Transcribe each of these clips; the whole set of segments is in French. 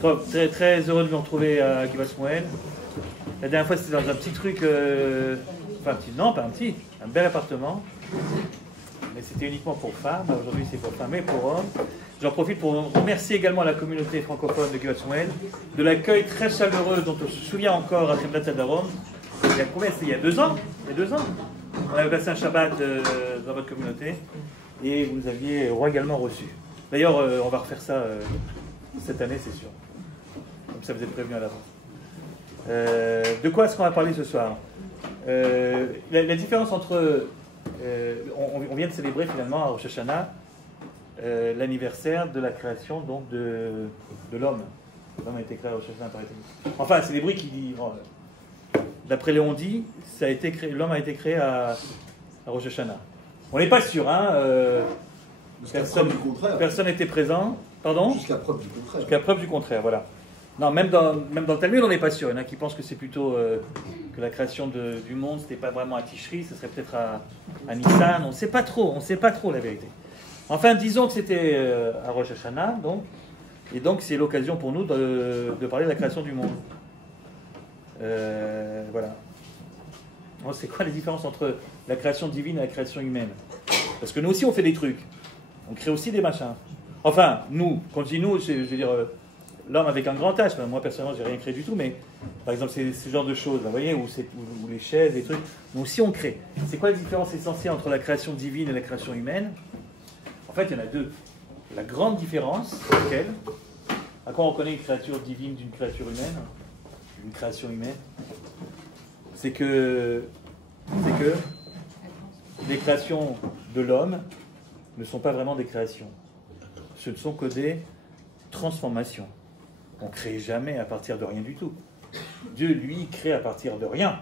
Très, très heureux de me retrouver à Givat Shmuel. La dernière fois, c'était dans un petit truc, enfin un petit, non, pas un petit, un bel appartement. Mais c'était uniquement pour femmes. Aujourd'hui, c'est pour femmes et pour hommes. J'en profite pour remercier également la communauté francophone de Givat Shmuel de l'accueil très chaleureux dont on se souvient encore à Khemdat Darom. Il y a combien? C'était il y a 2 ans. Il y a 2 ans. On avait passé un Shabbat dans votre communauté et vous nous aviez royalement reçu. D'ailleurs, on va refaire ça cette année, c'est sûr. Comme ça, vous êtes prévenus à l'avance. De quoi est-ce qu'on va parler ce soir? La différence entre... on vient de célébrer finalement à Rosh Hashanah l'anniversaire de la création donc, de l'homme. L'homme a été créé à Rosh Hashanah par été. Enfin, c'est des bruits qui disent... D'après Léon dit, l'homme a été créé à Rosh Hashanah. On n'est pas sûr, hein personne n'était présent. Pardon? Jusqu'à preuve du contraire. Jusqu'à preuve du contraire, voilà. Non, même dans le Talmud, on n'est pas sûr. Il y en a qui pensent que c'est plutôt que la création du monde, c'était pas vraiment à Tishri, ce serait peut-être à Nissan. On ne sait pas trop la vérité. Enfin, disons que c'était à Rosh Hashanah, donc, et donc c'est l'occasion pour nous de parler de la création du monde. Voilà. Alors, c'est quoi les différences entre la création divine et la création humaine? Parce que nous aussi, on fait des trucs. On crée aussi des machins. Enfin, nous, quand je dis nous, je veux dire l'homme avec un grand H. Moi, personnellement, j'ai rien créé du tout, mais par exemple, c'est ce genre de choses, vous voyez, où les chaises, les trucs. Nous aussi, on crée. C'est quoi la différence essentielle entre la création divine et la création humaine? En fait, il y en a deux. La grande différence, c'est laquelle? À quoi on reconnaît une créature divine d'une créature humaine? Une création humaine? C'est que les créations de l'homme ne sont pas vraiment des créations. Ce ne sont que des transformations. On ne crée jamais à partir de rien du tout. Dieu, lui, crée à partir de rien.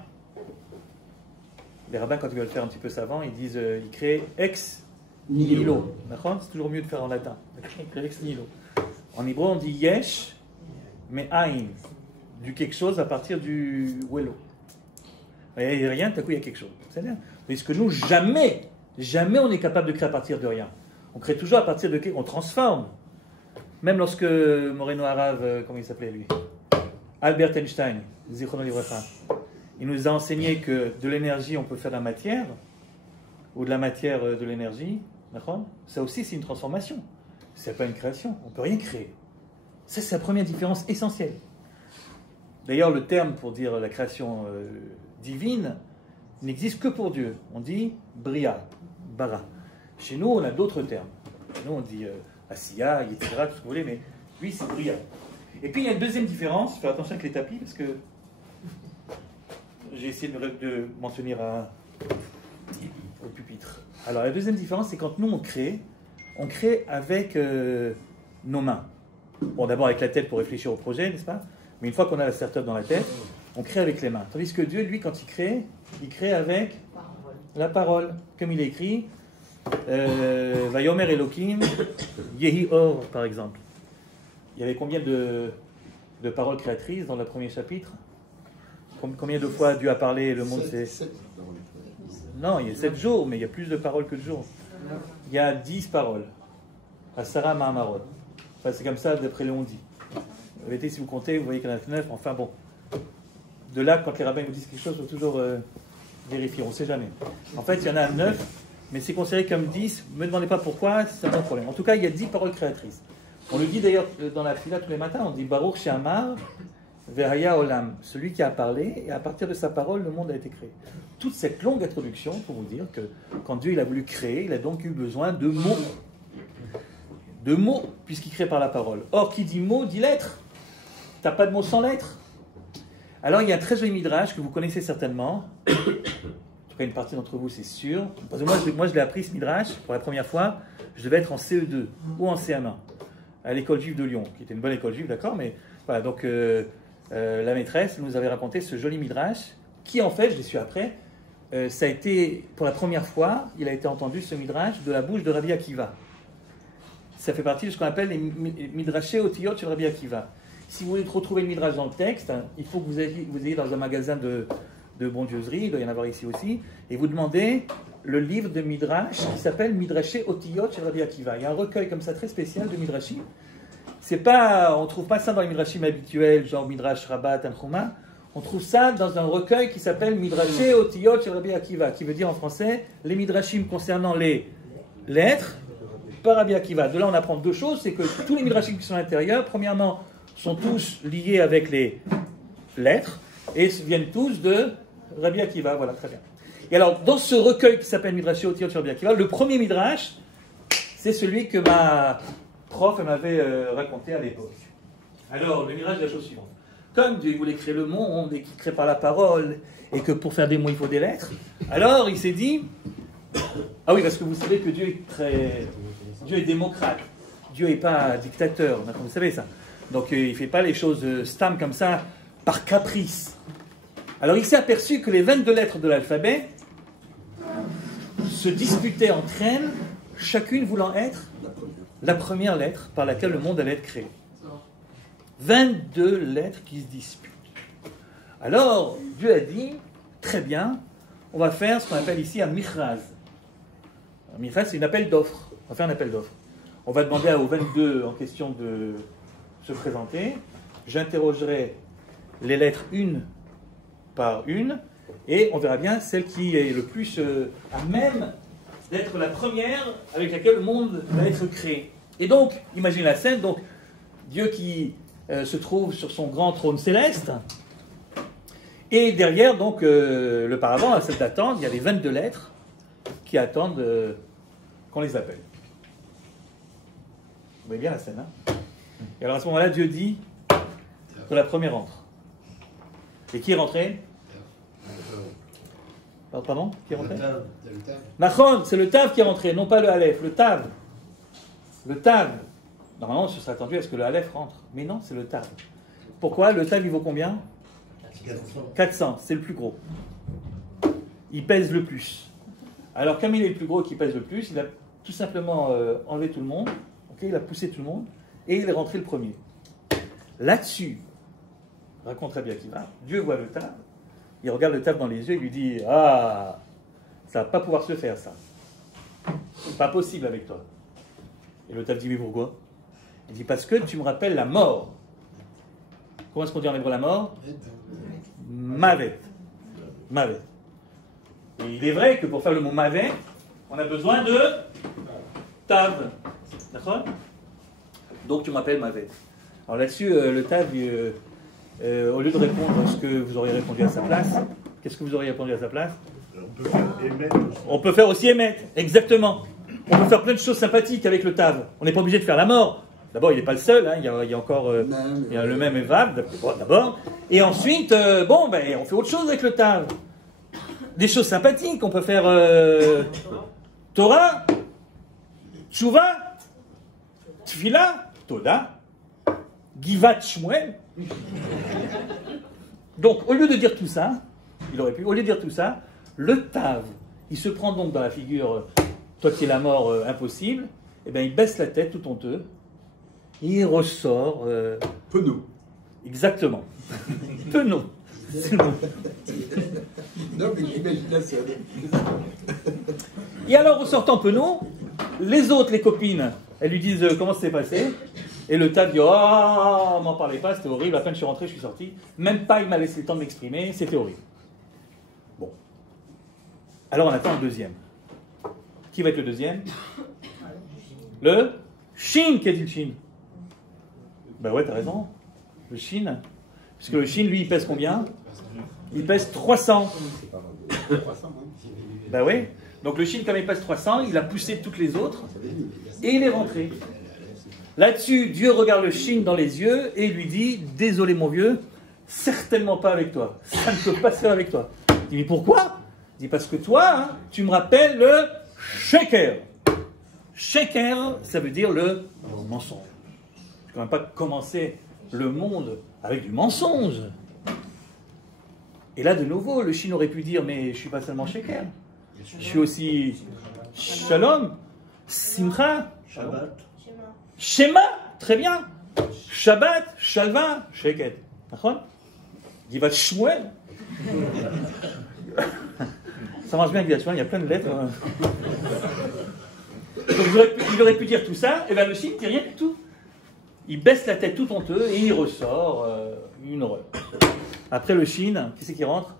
Les rabbins, quand ils veulent faire un petit peu savant, ils disent il crée ex nihilo. C'est toujours mieux de faire en latin. Il crée ex nihilo. En hébreu, on dit yesh, mais aïn. Du quelque chose à partir du wello. Il n'y a rien, tout à coup il y a quelque chose. C'est bien. Parce que nous, jamais on est capable de créer à partir de rien. On crée toujours à partir de quelque chose. On transforme. Même lorsque Moreno Arav, comment il s'appelait lui? Albert Einstein, Zichrono Livracha, il nous a enseigné que de l'énergie on peut faire de la matière, ou de la matière de l'énergie. Ça aussi c'est une transformation. C'est pas une création. On ne peut rien créer. Ça c'est la première différence essentielle. D'ailleurs, le terme pour dire la création divine n'existe que pour Dieu. On dit Bria, Bara. Chez nous, on a d'autres termes. Chez nous, on dit Asiya, etc., tout ce que vous voulez, mais lui, c'est Bria. Et puis, il y a une deuxième différence. Faire attention avec les tapis, parce que j'ai essayé de m'en tenir au pupitre. Alors, la deuxième différence, c'est quand nous, on crée avec nos mains. Bon, d'abord avec la tête pour réfléchir au projet, n'est-ce pas? Mais une fois qu'on a la start-up dans la tête, on crée avec les mains. Tandis que Dieu, lui, quand il crée avec la parole. Comme il est écrit, Vayomer Elohim, Yehi Or, par exemple. Il y avait combien de paroles créatrices dans le premier chapitre? Combien de fois Dieu a parlé, le monde c'est... Non, il y a 7 jours, mais il y a plus de paroles que de jours. Il y a 10 paroles. Asara Mahamarot. Enfin, c'est comme ça, d'après Léon dit. Si vous comptez, vous voyez qu'il y en a 9, enfin bon. De là, quand les rabbins vous disent quelque chose, il faut toujours vérifier, on ne sait jamais. En fait, il y en a 9, mais c'est considéré comme 10. Ne me demandez pas pourquoi, c'est un problème. En tout cas, il y a 10 paroles créatrices. On le dit d'ailleurs dans la fila tous les matins, on dit Baruch She'amar Ve'haya Olam, celui qui a parlé, et à partir de sa parole, le monde a été créé. Toute cette longue introduction pour vous dire que quand Dieu il a voulu créer, il a donc eu besoin de mots. De mots, puisqu'il crée par la parole. Or, qui dit mot, dit lettre. T'as pas de mots sans lettres. Alors il y a un très joli midrash que vous connaissez certainement. En tout cas une partie d'entre vous c'est sûr. Parce que moi je l'ai appris ce midrash pour la première fois. Je devais être en CE2 ou en CM1 à l'école juive de Lyon, qui était une bonne école juive, d'accord. Mais voilà, donc la maîtresse nous avait raconté ce joli midrash qui en fait, je l'ai su après, ça a été pour la première fois, il a été entendu ce midrash de la bouche de Rabbi Akiva. Ça fait partie de ce qu'on appelle les midrashé otiyot chez Rabbi Akiva. Si vous voulez retrouver le midrash dans le texte, il faut que vous ayez dans un magasin de bondieuserie, il doit y en avoir ici aussi, et vous demandez le livre de midrash qui s'appelle Midrashé Otiyot chez Rabbi Akiva. Il y a un recueil comme ça très spécial de midrashim. c'est pas, on ne trouve pas ça dans les midrashim habituels, genre Midrash Rabbah, Tanchuma. On trouve ça dans un recueil qui s'appelle Midrashé Otiyot Shel Rabbi Akiva, qui veut dire en français les midrashim concernant les lettres par Rabbi Akiva. De là, on apprend deux choses, c'est que tous les midrashim qui sont à l'intérieur, premièrement, sont tous liés avec les lettres et viennent tous de Rabbi Akiva. Voilà, très bien. Et alors, dans ce recueil qui s'appelle Midrashé Otiyot Shel Rabbi Akiva, le premier midrash, c'est celui que ma prof m'avait raconté à l'époque. Alors, le midrash de la chose suivante. Comme Dieu voulait créer le monde et qu'il crée par la parole, et que pour faire des mots il faut des lettres, alors il s'est dit, ah oui, parce que vous savez que Dieu est démocrate, Dieu n'est pas dictateur, vous savez ça. Donc il ne fait pas les choses stam comme ça, par caprice. Alors il s'est aperçu que les 22 lettres de l'alphabet se disputaient entre elles, chacune voulant être la première lettre par laquelle le monde allait être créé. 22 lettres qui se disputent. Alors, Dieu a dit, très bien, on va faire ce qu'on appelle ici un michraz. Un michraz, c'est un appel d'offres. On va faire un appel d'offres. On va demander aux 22 en question de se présenter. J'interrogerai les lettres une par une, et on verra bien celle qui est le plus à même d'être la première avec laquelle le monde va être créé. Et donc, imaginez la scène, donc, Dieu qui se trouve sur son grand trône céleste, et derrière, donc, le paravent, à cette d'attente, il y a les 22 lettres qui attendent qu'on les appelle. Vous voyez bien la scène, hein? Et alors à ce moment-là, Dieu dit que la première entre. Et qui est rentré? Pardon? Qui est rentré? Nachon, c'est le Tav qui est rentré, non pas le Aleph, le Tav. Le Tav. Normalement, ce serait attendu à ce que le Aleph rentre. Mais non, c'est le Tav. Pourquoi? Le Tav, il vaut combien? 400, c'est le plus gros. Il pèse le plus. Alors, comme il est le plus gros et qu'il pèse le plus, il a tout simplement enlevé tout le monde, okay, il a poussé tout le monde, et il est rentré le premier. Là-dessus, raconte Rabbi Akiva, Dieu voit le Tav, il regarde le Tav dans les yeux, il lui dit « Ah, ça ne va pas pouvoir se faire, ça. C'est pas possible avec toi. » Et le Tav dit « Mais pourquoi ?» Il dit « Parce que tu me rappelles la mort. » Comment est-ce qu'on dit en hébreu la mort? Mavet. Mavet. Et il est vrai que pour faire le mot Mavet, on a besoin de Tav. D'accord? Donc tu m'appelles Mavet. Alors là-dessus, le Tav, au lieu de répondre à ce que vous auriez répondu à sa place, qu'est-ce que vous auriez répondu à sa place? On peut faire émettre aussi. On peut faire aussi émettre, exactement. On peut faire plein de choses sympathiques avec le Tav. On n'est pas obligé de faire la mort. D'abord, il n'est pas le seul, hein. Il y a encore il y a le même Evav, d'abord. Et ensuite, on fait autre chose avec le Tav. Des choses sympathiques. On peut faire Torah, Tshuva, Tfila, Toda, Givat Shmuel. Donc, au lieu de dire tout ça, il aurait pu, au lieu de dire tout ça, le Tav, il se prend donc dans la figure, toi qui es la mort impossible, et bien il baisse la tête tout honteux, et il ressort... Penaud. Exactement. Penaud. C'est le mot. Non, mais j'imagine la scène. Et alors, ressortant penaud, les autres, les copines, elles lui disent comment ça s'est passé. Et le Tav dit oh, m'en parlez pas, c'était horrible. À peine je suis rentré, je suis sorti. Même pas, il m'a laissé le temps de m'exprimer, c'était horrible. Bon. Alors, on attend le deuxième. Qui va être le deuxième? Le Shin. Qu'a dit le Shin? Ben ouais, t'as raison. Le Shin. Puisque le Shin, lui, il pèse combien? Il pèse 300. Ben oui. Donc le Shin, comme il pèse 300, il a poussé toutes les autres et il est rentré. Là-dessus, Dieu regarde le Shin dans les yeux et lui dit « Désolé mon vieux, certainement pas avec toi. Ça ne peut pas se faire avec toi. » Il dit « Mais pourquoi ?» Il dit « Parce que toi, hein, tu me rappelles le Sheker. » Sheker, ça veut dire le mensonge. Je ne peux quand même pas commencer le monde avec du mensonge. Et là, de nouveau, le Shin aurait pu dire « Mais je ne suis pas seulement Sheker. Je suis aussi Shalom, Simcha, Shabbat. Shema, très bien. Shabbat, Shalva, Sheket. D'accord? Givat Shmuel. Ça marche bien avec Givat Shmuel, il y a plein de lettres. Donc il aurait pu dire tout ça, et bien le Shin ne dit rien du tout. il baisse la tête tout honteux et il ressort une horreur. Après le Shin, qui c'est qui rentre?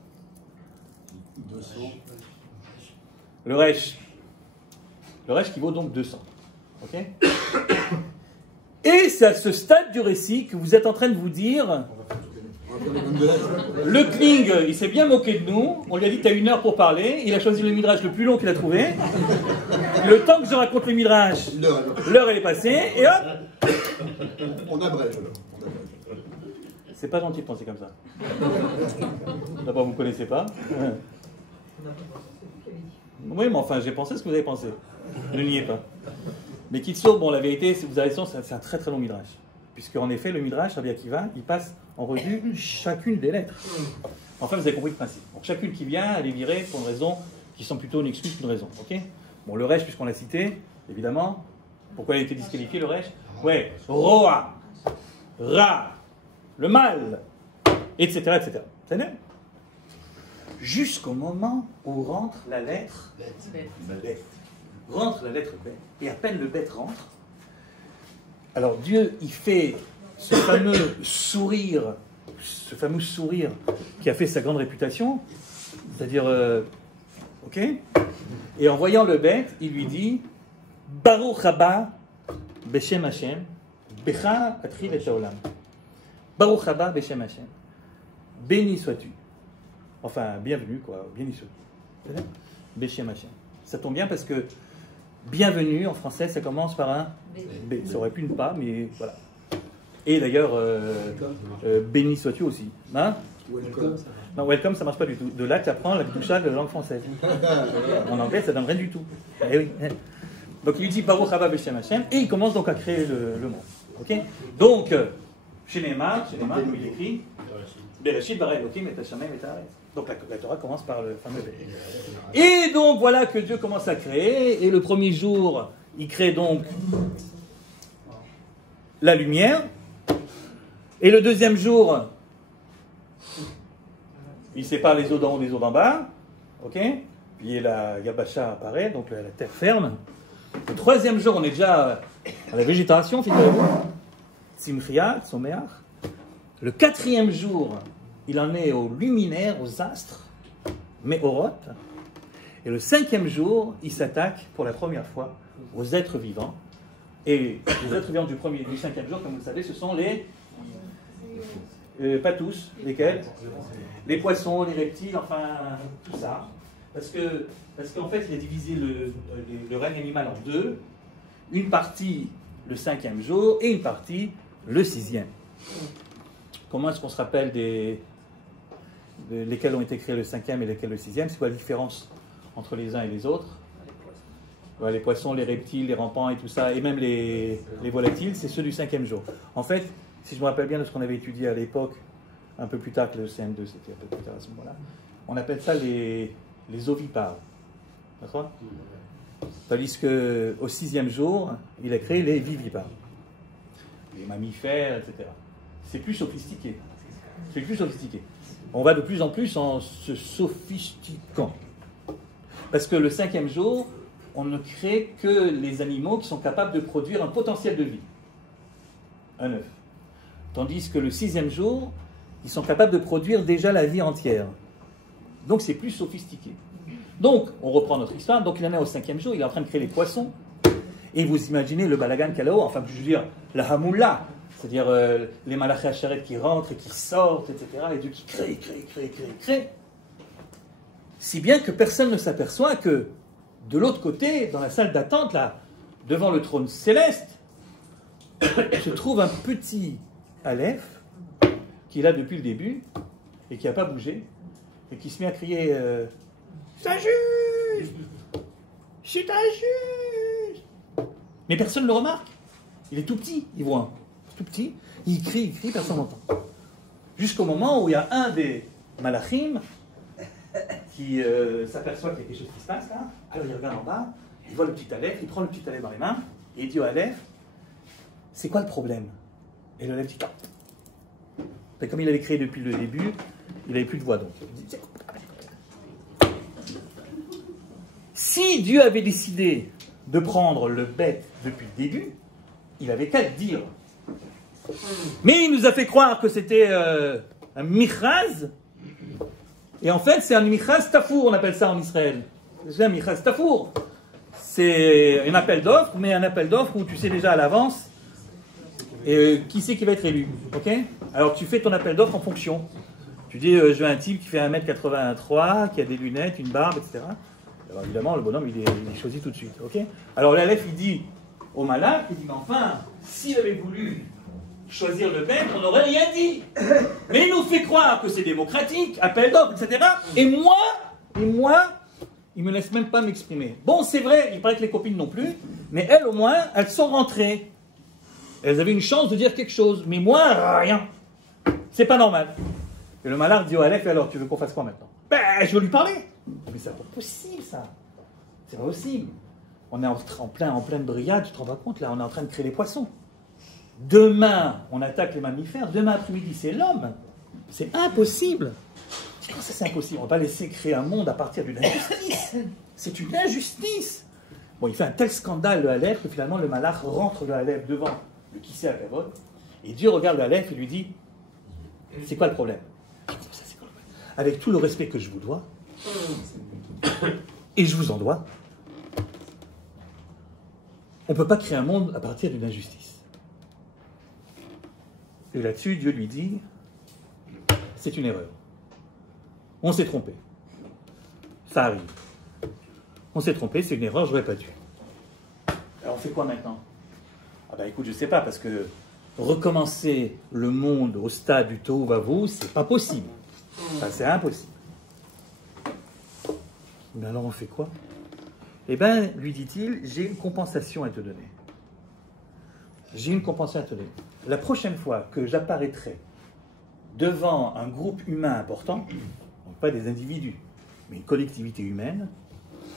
200. Le Resh. Le Resh qui vaut donc 200. Ok? Et c'est à ce stade du récit que vous êtes en train de vous dire... Le Kling, il s'est bien moqué de nous. On lui a dit t'as 1 heure pour parler. Il a choisi le midrash le plus long qu'il a trouvé. Le temps que je raconte le midrash, l'heure elle est passée. Et hop, on abrège. c'est pas gentil de penser comme ça. D'abord, vous ne connaissez pas. Oui, mais enfin, j'ai pensé ce que vous avez pensé. Ne niez pas. Mais Kitsour, bon, la vérité, vous avez raison, c'est un très très long midrash. Puisque en effet, le midrash, Rabbi Akiva, il passe en revue chacune des lettres. Enfin, vous avez compris le principe. Donc, chacune qui vient, elle est virée pour une raison qui sont plutôt une excuse qu'une raison. Ok? Bon, le Resh, puisqu'on l'a cité, évidemment. Pourquoi il a été disqualifié, le Resh? Ouais, Roa, Ra, le mal, etc. etc. C'est bien. Jusqu'au moment où rentre la lettre Bet. Rentre la lettre Bet. Et à peine le Bet rentre, alors Dieu, il fait ce fameux sourire qui a fait sa grande réputation, c'est-à-dire, ok? Et en voyant le bête, il lui dit, Baruch haba beshem Hashem, becha atriv et haolam. Baruch haba beshem Hashem. Béni sois-tu. Enfin, bienvenue, quoi. Béni sois-tu. Beshem Hashem. Ça tombe bien parce que bienvenue, en français, ça commence par un B. Ça aurait pu ne pas, mais voilà. Et d'ailleurs, béni sois-tu aussi. Hein? Welcome. Non, welcome, ça marche pas du tout. De là, tu apprends la bouchade de la langue française. En anglais, ça donne rien du tout. Eh oui. Donc, il lui dit Baruch haba beshem Hashem, et il commence donc à créer le monde. Ok? Donc, chez Neymar, comme il écrit, Bereshit bara Elokim et Hashamayim et haaretz. Donc, la Torah commence par le fameux B. Et donc, voilà que Dieu commence à créer, et le premier jour, il crée donc la lumière. Et le deuxième jour, il sépare les eaux d'en haut des eaux d'en bas. Ok? Puis la Yabasha apparaît, donc la terre ferme. Le troisième jour, on est déjà à la végétation, figurez-vous. Simchia, Tzomeach. Le quatrième jour, il en est aux luminaires, aux astres, Meorot. Et le cinquième jour, il s'attaque pour la première fois aux êtres vivants. Et les êtres vivants du cinquième jour, comme vous le savez, ce sont les... pas tous, lesquels? Les poissons, les reptiles, enfin, tout ça. Parce qu'en fait, il a divisé le règne animal en deux. Une partie le cinquième jour et une partie le sixième. Comment est-ce qu'on se rappelle lesquels ont été créés le cinquième et lesquels le sixième? C'est quoi la différence entre les uns et les autres? Ouais, les poissons, les reptiles, les rampants et tout ça, et même les volatiles, c'est ceux du cinquième jour. En fait, si je me rappelle bien de ce qu'on avait étudié à l'époque, un peu plus tard que le CM2, c'était un peu plus tard à ce moment-là, on appelle ça les ovipares. D'accord? Tandis qu'au sixième jour, il a créé les vivipares. Les mammifères, etc. C'est plus sophistiqué. C'est plus sophistiqué. On va de plus en plus en se sophistiquant. Parce que le cinquième jour, on ne crée que les animaux qui sont capables de produire un potentiel de vie. Un œuf. Tandis que le sixième jour, ils sont capables de produire déjà la vie entière. Donc c'est plus sophistiqué. Donc, on reprend notre histoire. Donc il en est au cinquième jour, il est en train de créer les poissons. Et vous imaginez le balagan qu'il y a là-haut, enfin je veux dire, la hamoula, c'est-à-dire les malachés hacharet qui rentrent et qui sortent, etc. Et Dieu qui crée. Si bien que personne ne s'aperçoit que de l'autre côté, dans la salle d'attente, là, devant le trône céleste, se trouve un petit Aleph qui est là depuis le début et qui n'a pas bougé et qui se met à crier c'est injuste, c'est injuste. Mais personne ne le remarque. Il est tout petit, il voit. Tout petit, il crie, personne n'entend. Jusqu'au moment où il y a un des malachim qui s'aperçoit qu'il y a quelque chose qui se passe là. Alors il regarde en bas, il voit le petit Aleph, il prend le petit Aleph dans les mains et il dit au Aleph, c'est quoi le problème? Et le Aleph dit, mais comme il avait créé depuis le début, il n'avait plus de voix donc. Si Dieu avait décidé de prendre le bête depuis le début, il avait qu'à dire Mais il nous a fait croire que c'était un michraz. Et en fait, c'est un michraz tafour, on appelle ça en Israël. C'est un michraz tafour. C'est un appel d'offres, mais un appel d'offres où tu sais déjà à l'avance qui c'est qui va être élu. Ok? Alors tu fais ton appel d'offres en fonction. Tu dis, je veux un type qui fait 1m83, qui a des lunettes, une barbe, etc. Alors évidemment, le bonhomme, il est choisi tout de suite. Ok? Alors l'Aleph, il dit au malak, il dit, mais enfin, s'il avait voulu choisir le maître, on n'aurait rien dit. Mais il nous fait croire que c'est démocratique, appel d'offres, etc. Et moi, il ne me laisse même pas m'exprimer. Bon, c'est vrai, il paraît que les copines non plus, mais elles, au moins, elles sont rentrées. Elles avaient une chance de dire quelque chose. Mais moi, rien. C'est pas normal. Et le malard dit au Aleph, alors, tu veux qu'on fasse quoi maintenant? Ben, je veux lui parler. Mais c'est pas possible, ça. C'est pas possible. On est en pleine brigade, tu te rends pas compte, là, on est en train de créer les poissons. Demain, on attaque les mammifères. Demain après-midi, c'est l'homme. C'est impossible. Comment ça, c'est impossible? On ne va pas laisser créer un monde à partir d'une injustice. C'est une injustice. Bon, il fait un tel scandale, le Aleph, que finalement, le malach rentre le Aleph devant le Kissé à Kavod. Et Dieu regarde le Aleph et lui dit, c'est quoi le problème? Avec tout le respect que je vous dois, et je vous en dois, on ne peut pas créer un monde à partir d'une injustice. Et là-dessus, Dieu lui dit, c'est une erreur. On s'est trompé. Ça arrive. On s'est trompé, c'est une erreur, je n'aurais pas dû. Alors on fait quoi maintenant? Ah ben écoute, je ne sais pas, parce que recommencer le monde au stade du tohu vavohu, c'est pas possible. Enfin, c'est impossible. Mais alors on fait quoi? Eh bien, lui dit-il, j'ai une compensation à te donner. J'ai une compensation à te donner. La prochaine fois que j'apparaîtrai devant un groupe humain important, donc pas des individus, mais une collectivité humaine,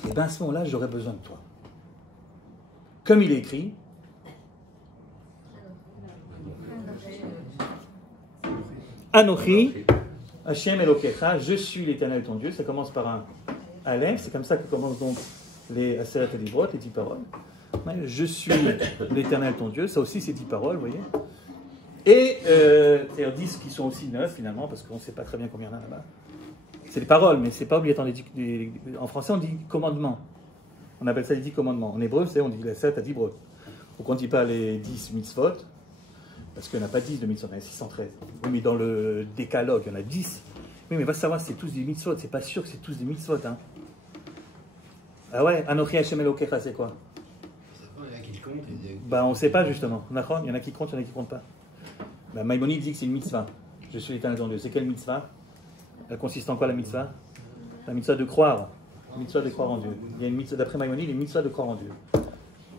et bien à ce moment-là, j'aurai besoin de toi. Comme il est écrit, Anochi, Hashem Elokecha, je suis l'Éternel ton Dieu. Ça commence par un Aleph, c'est comme ça que commencent donc les Aseret Divrot, les 10 paroles. Je suis l'Éternel ton Dieu, ça aussi c'est 10 paroles, vous voyez. Et, c'est-à-dire 10 qui sont aussi 9 finalement, parce qu'on ne sait pas très bien combien il y en a là-bas. C'est des paroles, mais c'est pas obligatoire. En français, on dit commandement. On appelle ça les 10 commandements. En hébreu, on dit la 7 à 10 brot. Donc on ne dit pas les 10 mitzvot, parce qu'il n'y en a pas 10 de mitzvot, il y en a 613. Oui, mais dans le décalogue, il y en a 10. Oui, mais va savoir, c'est tous des mitzvot. C'est pas sûr que c'est tous des mitzvot. Hein. Ah ouais, Anochi Hashem Elokecha, c'est quoi? Il y en a qui le comptent. Bah, on ne sait pas justement. Il y en a qui comptent, il y en a qui ne comptent pas. Bah, Maïmonide dit que c'est une mitzvah. Je suis l'Éternel ton Dieu. C'est quelle mitzvah? Elle consiste en quoi la mitzvah? La mitzvah de croire. La mitzvah de croire en Dieu. Il y a une mitzvah, d'après Maïmonide, il y a une mitzvah de croire en Dieu.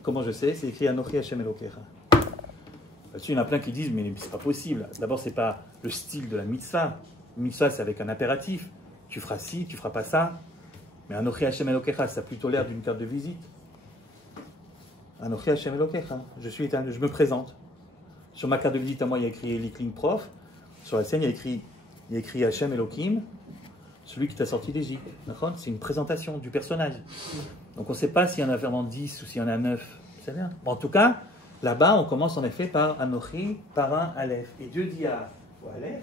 Comment je sais? C'est écrit Anochi Hashem Elokecha. Là-dessus, il y en a plein qui disent, mais c'est pas possible. D'abord, c'est pas le style de la mitzvah. Une mitzvah, c'est avec un impératif. Tu feras ci, tu feras pas ça. Mais Anochi Hashem Elokecha, ça a plutôt l'air d'une carte de visite. Anochi Hashem Elokecha. Je suis éternel, je me présente. Sur ma carte de visite, à moi, il y a écrit Elikling Prof. Sur la scène, il y a écrit Hashem Elohim, celui qui t'a sorti d'Égypte. C'est une présentation du personnage. Donc on ne sait pas s'il y en a vraiment 10 ou s'il y en a 9. C'est bien. Bon, en tout cas, là-bas, on commence en effet par Anochi, par un Aleph. Et Dieu dit au Aleph,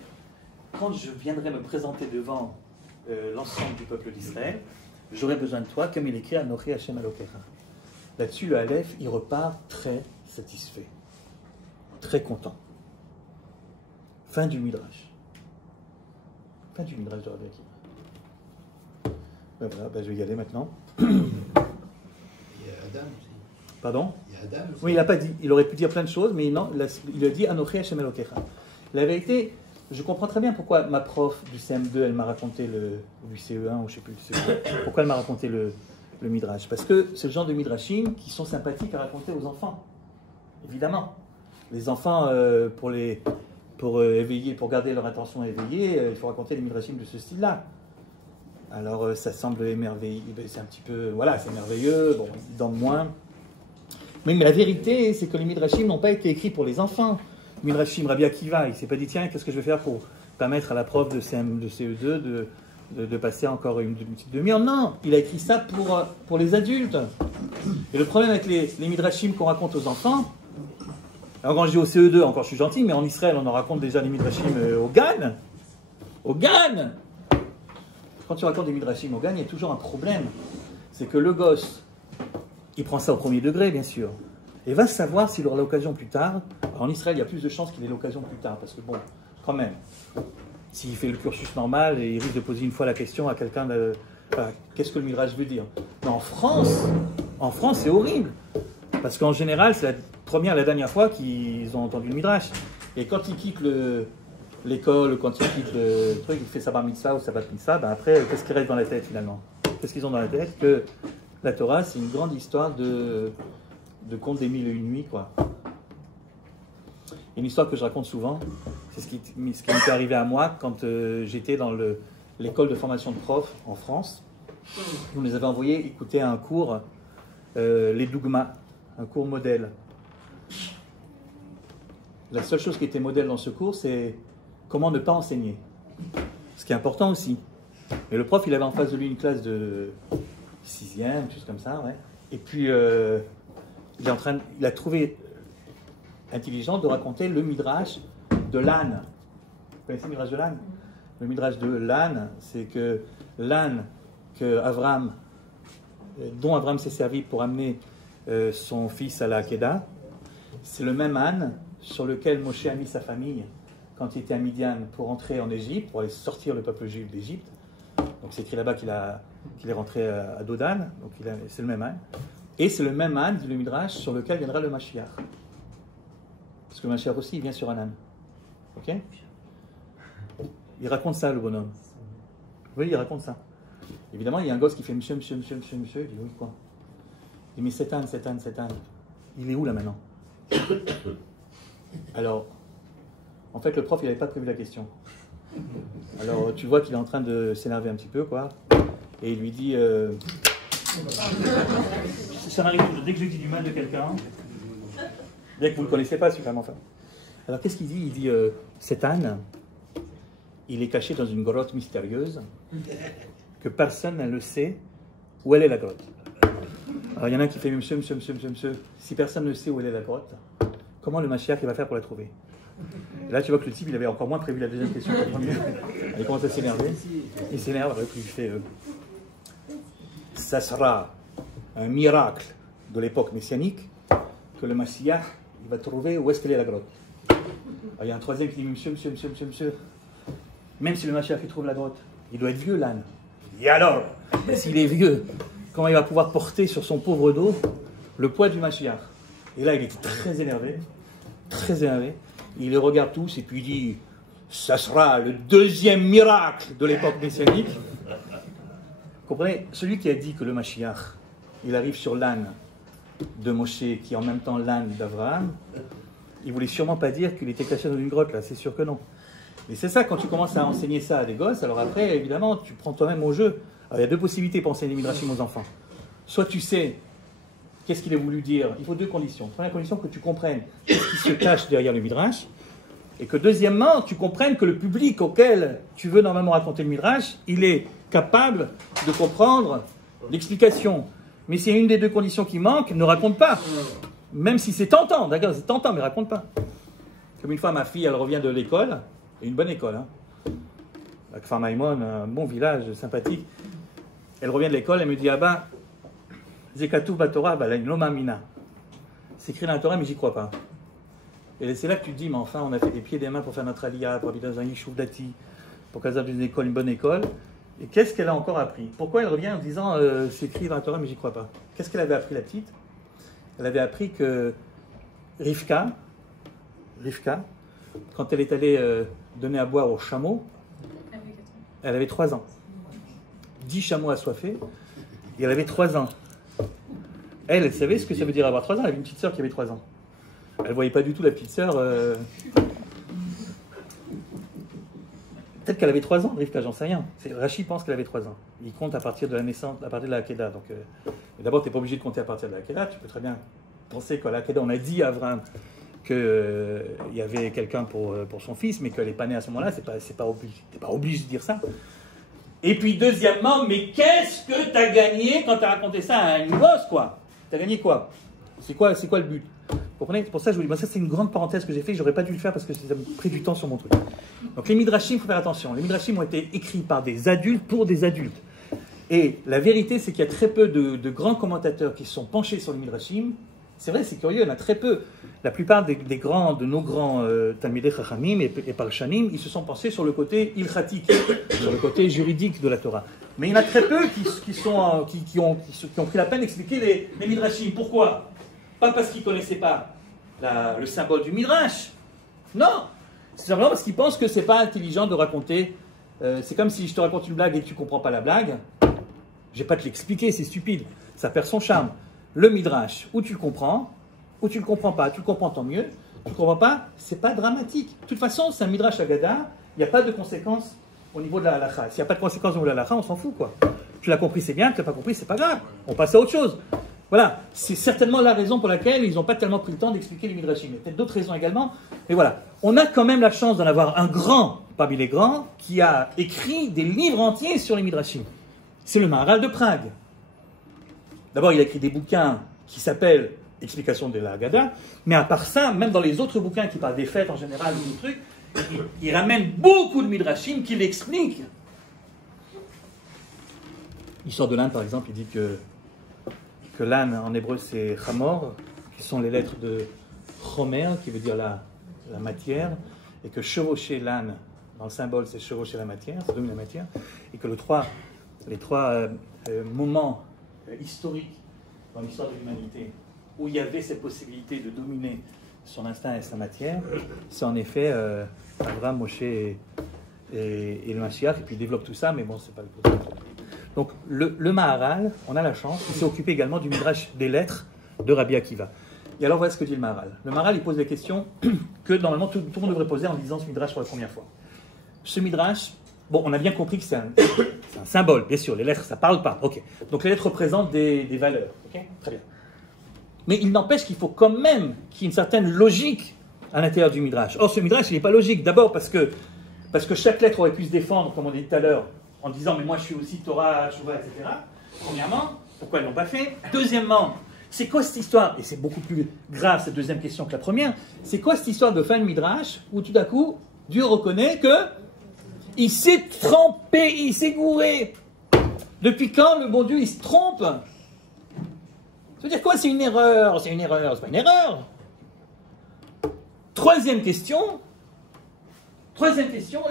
quand je viendrai me présenter devant l'ensemble du peuple d'Israël, j'aurai besoin de toi, comme il écrit Anochi Hashem Elokecha. Là-dessus, le Aleph, il repart très satisfait, très content. Fin du Midrash. Fin du Midrash de Rabbi Akiva. Ben voilà, ben je vais y aller maintenant. Il y a Adam aussi. Pardon? Il y a Adam aussi. Oui, il n'a pas dit. Il aurait pu dire plein de choses, mais non, il a dit Anochi Hashem Elokecha. La vérité, je comprends très bien pourquoi ma prof du CM2, elle m'a raconté du CE1, ou je ne sais plus, pourquoi elle m'a raconté le Midrash. Parce que c'est le genre de Midrashim qui sont sympathiques à raconter aux enfants. Évidemment. Les enfants, pour éveiller, pour garder leur attention éveillée, il faut raconter les midrashim de ce style-là. Alors ça semble émerveilleux, c'est un petit peu, voilà, c'est merveilleux, bon, ils dorment moins. Mais la vérité, c'est que les midrashim n'ont pas été écrits pour les enfants. Midrashim, Rabbi Akiva, il ne s'est pas dit, tiens, qu'est-ce que je vais faire pour permettre à la prof de CE2 de passer encore une petite demi-heure? Non, il a écrit ça pour les adultes. Et le problème avec les midrashim qu'on raconte aux enfants, Alors quand je dis au CE2, encore je suis gentil, mais en Israël, on en raconte déjà des midrashim au Gan. Au Gan. Quand tu racontes des midrashim au Gan, il y a toujours un problème. C'est que le gosse, il prend ça au premier degré, bien sûr. Et va savoir s'il aura l'occasion plus tard. Alors en Israël, il y a plus de chances qu'il ait l'occasion plus tard. Parce que bon, quand même, s'il fait le cursus normal, et il risque de poser une fois la question à quelqu'un de... Enfin, qu'est-ce que le midrash veut dire? Mais en France, c'est horrible. Parce qu'en général, c'est la première et la dernière fois qu'ils ont entendu le midrash. Et quand il quitte l'école, quand il quitte le truc, il fait sa bar mitzvah ou sa bat mitzvah, ben après, qu'est-ce qui reste dans la tête finalement? Qu'est-ce qu'ils ont dans la tête? Que la Torah, c'est une grande histoire de conte des 1001 nuits, quoi. Une histoire que je raconte souvent, c'est ce qui m'est arrivé à moi quand j'étais dans l'école de formation de profs en France. On les avait envoyés écouter un cours, les Dougmas, un cours modèle. La seule chose qui était modèle dans ce cours, c'est comment ne pas enseigner. Ce qui est important aussi. Mais le prof, il avait en face de lui une classe de 6e, quelque chose comme ça, ouais. Et puis, il a trouvé intelligent de raconter le midrash de l'âne. Vous connaissez le midrash de l'âne? Le midrash de l'âne, c'est que l'âne dont Avram s'est servi pour amener son fils à la Hakeda, c'est le même âne sur lequel Moshe a mis sa famille quand il était à Midian pour rentrer en Égypte, pour aller sortir le peuple juif d'Égypte. Donc c'est écrit là-bas qu'il est rentré à Dodan, donc c'est le même âne. Et c'est le même âne, dit le Midrash, sur lequel viendra le Mashiach. Parce que le Mashiach aussi, il vient sur un âne. Ok? Il raconte ça, le bonhomme. Oui, il raconte ça. Évidemment, il y a un gosse qui fait monsieur. Il dit oui, quoi? Il dit mais cet âne, il est où là maintenant? Alors, en fait, le prof, il n'avait pas prévu la question. Alors, tu vois qu'il est en train de s'énerver un petit peu, quoi. Et il lui dit... Ça m'arrive toujours, dès que je dis du mal de quelqu'un, bien que vous ne le connaissez pas, celui-là, enfin. Alors, qu'est-ce qu'il dit? Il dit, cet âne, il est caché dans une grotte mystérieuse, que personne ne le sait où elle est la grotte. Alors, il y en a un qui fait, monsieur, si personne ne sait où elle est la grotte, comment le Mashiach il va faire pour la trouver? Et là, tu vois que le type, il avait encore moins prévu la deuxième question que la première. Il commence à s'énerver. Il s'énerve, et puis il fait ça sera un miracle de l'époque messianique que le Mashiach il va trouver où est-ce qu'elle est la grotte. Alors, il y a un troisième qui dit monsieur. Même si le Mashiach il trouve la grotte, il doit être vieux, l'âne. Et alors, s'il est vieux, comment il va pouvoir porter sur son pauvre dos le poids du Mashiach? Et là, il était très énervé. Il les regarde tous et puis il dit ça sera le deuxième miracle de l'époque messianique. Vous comprenez? Celui qui a dit que le Mashiach il arrive sur l'âne de Moshe qui est en même temps l'âne d'Abraham, il voulait sûrement pas dire qu'il était caché dans une grotte là, c'est sûr que non. Mais c'est ça, quand tu commences à enseigner ça à des gosses, alors après évidemment tu prends toi-même au jeu. Alors, il y a deux possibilités pour enseigner les midrashim aux enfants. Soit tu sais qu'est-ce qu'il a voulu dire. Il faut deux conditions. Première condition, que tu comprennes ce qui se cache derrière le midrash. Et que deuxièmement, tu comprennes que le public auquel tu veux normalement raconter le midrash, il est capable de comprendre l'explication. Mais s'il y a une des deux conditions qui manque, ne raconte pas. Même si c'est tentant, d'accord, c'est tentant, mais raconte pas. Comme une fois, ma fille, elle revient de l'école, et une bonne école, hein. La Kfar Maïmon, un bon village sympathique. Elle revient de l'école, elle me dit, ah ben, Zekatou Batora, la Noma Mina. C'est écrit dans la Torah, mais j'y crois pas. Et c'est là que tu te dis, mais enfin, on a fait des pieds et des mains pour faire notre aliyah, pour habiter dans un yishuv dati, pour qu'elle ait une école, une bonne école. Et qu'est-ce qu'elle a encore appris? Pourquoi elle revient en disant, c'est écrit dans la Torah, mais j'y crois pas? Qu'est-ce qu'elle avait appris, la petite? Elle avait appris que Rivka, quand elle est allée donner à boire aux chameaux, elle avait 3 ans. 10 chameaux assoiffés, et elle avait 3 ans. Elle savait ce que ça veut dire avoir 3 ans. Elle avait une petite sœur qui avait 3 ans. Elle ne voyait pas du tout la petite sœur. Peut-être qu'elle avait 3 ans, Rivka, j'en sais rien. Rachid pense qu'elle avait 3 ans. Il compte à partir de la naissance, à partir de la Hakeda. Donc, d'abord, tu n'es pas obligé de compter à partir de la Hakeda. Tu peux très bien penser qu'à la Hakeda, on a dit à Abraham qu'il y avait quelqu'un pour son fils, mais qu'elle n'est pas née à ce moment-là. Tu n'es pas obligé de dire ça. Et puis, deuxièmement, mais qu'est-ce que tu as gagné quand tu as raconté ça à une gosse, quoi? Tu as gagné quoi? C'est quoi le but? Vous comprenez? C'est pour ça que je vous dis, moi, ça c'est une grande parenthèse que j'ai fait, j'aurais pas dû le faire parce que ça me pris du temps sur mon truc. Donc les Midrashim, il faut faire attention. Les Midrashim ont été écrits par des adultes pour des adultes. Et la vérité, c'est qu'il y a très peu de grands commentateurs qui se sont penchés sur les Midrashim. C'est vrai, c'est curieux, il y en a très peu. La plupart de nos grands Talmidei Chachamim et Parshanim, ils se sont penchés sur le côté ilchatique, sur le côté juridique de la Torah. Mais il y en a très peu qui ont pris la peine d'expliquer les Midrashim. Pourquoi? Pas parce qu'ils ne connaissaient pas le symbole du Midrash. Non, c'est simplement parce qu'ils pensent que ce n'est pas intelligent de raconter. C'est comme si je te raconte une blague et que tu ne comprends pas la blague. Je ne vais pas te l'expliquer, c'est stupide. Ça perd son charme. Le Midrash, ou tu le comprends, ou tu ne le comprends pas. Tu le comprends, tant mieux. Tu ne le comprends pas, ce n'est pas dramatique. De toute façon, c'est un Midrash Agada, il n'y a pas de conséquences au niveau de la halakha. S'il n'y a pas de conséquences au niveau de la halakha, on s'en fout, quoi. Tu l'as compris, c'est bien. Tu l'as pas compris, c'est pas grave. On passe à autre chose. Voilà, c'est certainement la raison pour laquelle ils n'ont pas tellement pris le temps d'expliquer les Midrashim. Il y a peut-être d'autres raisons également. Mais voilà, on a quand même la chance d'en avoir un grand parmi les grands qui a écrit des livres entiers sur les Midrashim. C'est le Maharal de Prague. D'abord, il a écrit des bouquins qui s'appellent Explication de la Haggadah, mais à part ça, même dans les autres bouquins qui parlent des fêtes en général ou des trucs, il ramène beaucoup de Midrashim qui l'expliquent. L'histoire de l'âne, par exemple, il dit que l'âne en hébreu c'est chamor, qui sont les lettres de chomer, qui veut dire la matière, et que chevaucher l'âne, dans le symbole c'est chevaucher la matière, ça domine la matière, et que les trois moments historiques dans l'histoire de l'humanité où il y avait cette possibilité de dominer son instinct et sa matière, c'est en effet Abraham, Moshe et le Mashiach, et puis il développe tout ça, mais bon, c'est pas le cas. Donc le Maharal, on a la chance, il s'est occupé également du Midrash des lettres de Rabbi Akiva. Et alors voilà ce que dit le Maharal. Le Maharal, il pose des questions que normalement tout le monde devrait poser en lisant ce Midrash pour la première fois. Ce Midrash, bon, on a bien compris que c'est un symbole, bien sûr, les lettres ça parle pas, ok. Donc les lettres représentent des valeurs, ok, très bien. Mais il n'empêche qu'il faut quand même qu'il y ait une certaine logique à l'intérieur du Midrash. Or ce Midrash, il n'est pas logique, d'abord parce que chaque lettre aurait pu se défendre, comme on a dit tout à l'heure, en disant mais moi je suis aussi Torah, Shuvah, etc. Premièrement, pourquoi ils ne l'ont pas fait? Deuxièmement, c'est quoi cette histoire? Et c'est beaucoup plus grave cette deuxième question que la première. C'est quoi cette histoire de fin de Midrash où tout à coup Dieu reconnaît que il s'est trompé, il s'est gouré? Depuis quand le bon Dieu il se trompe? Ça veut dire quoi? C'est une erreur, c'est pas une erreur. Troisième question,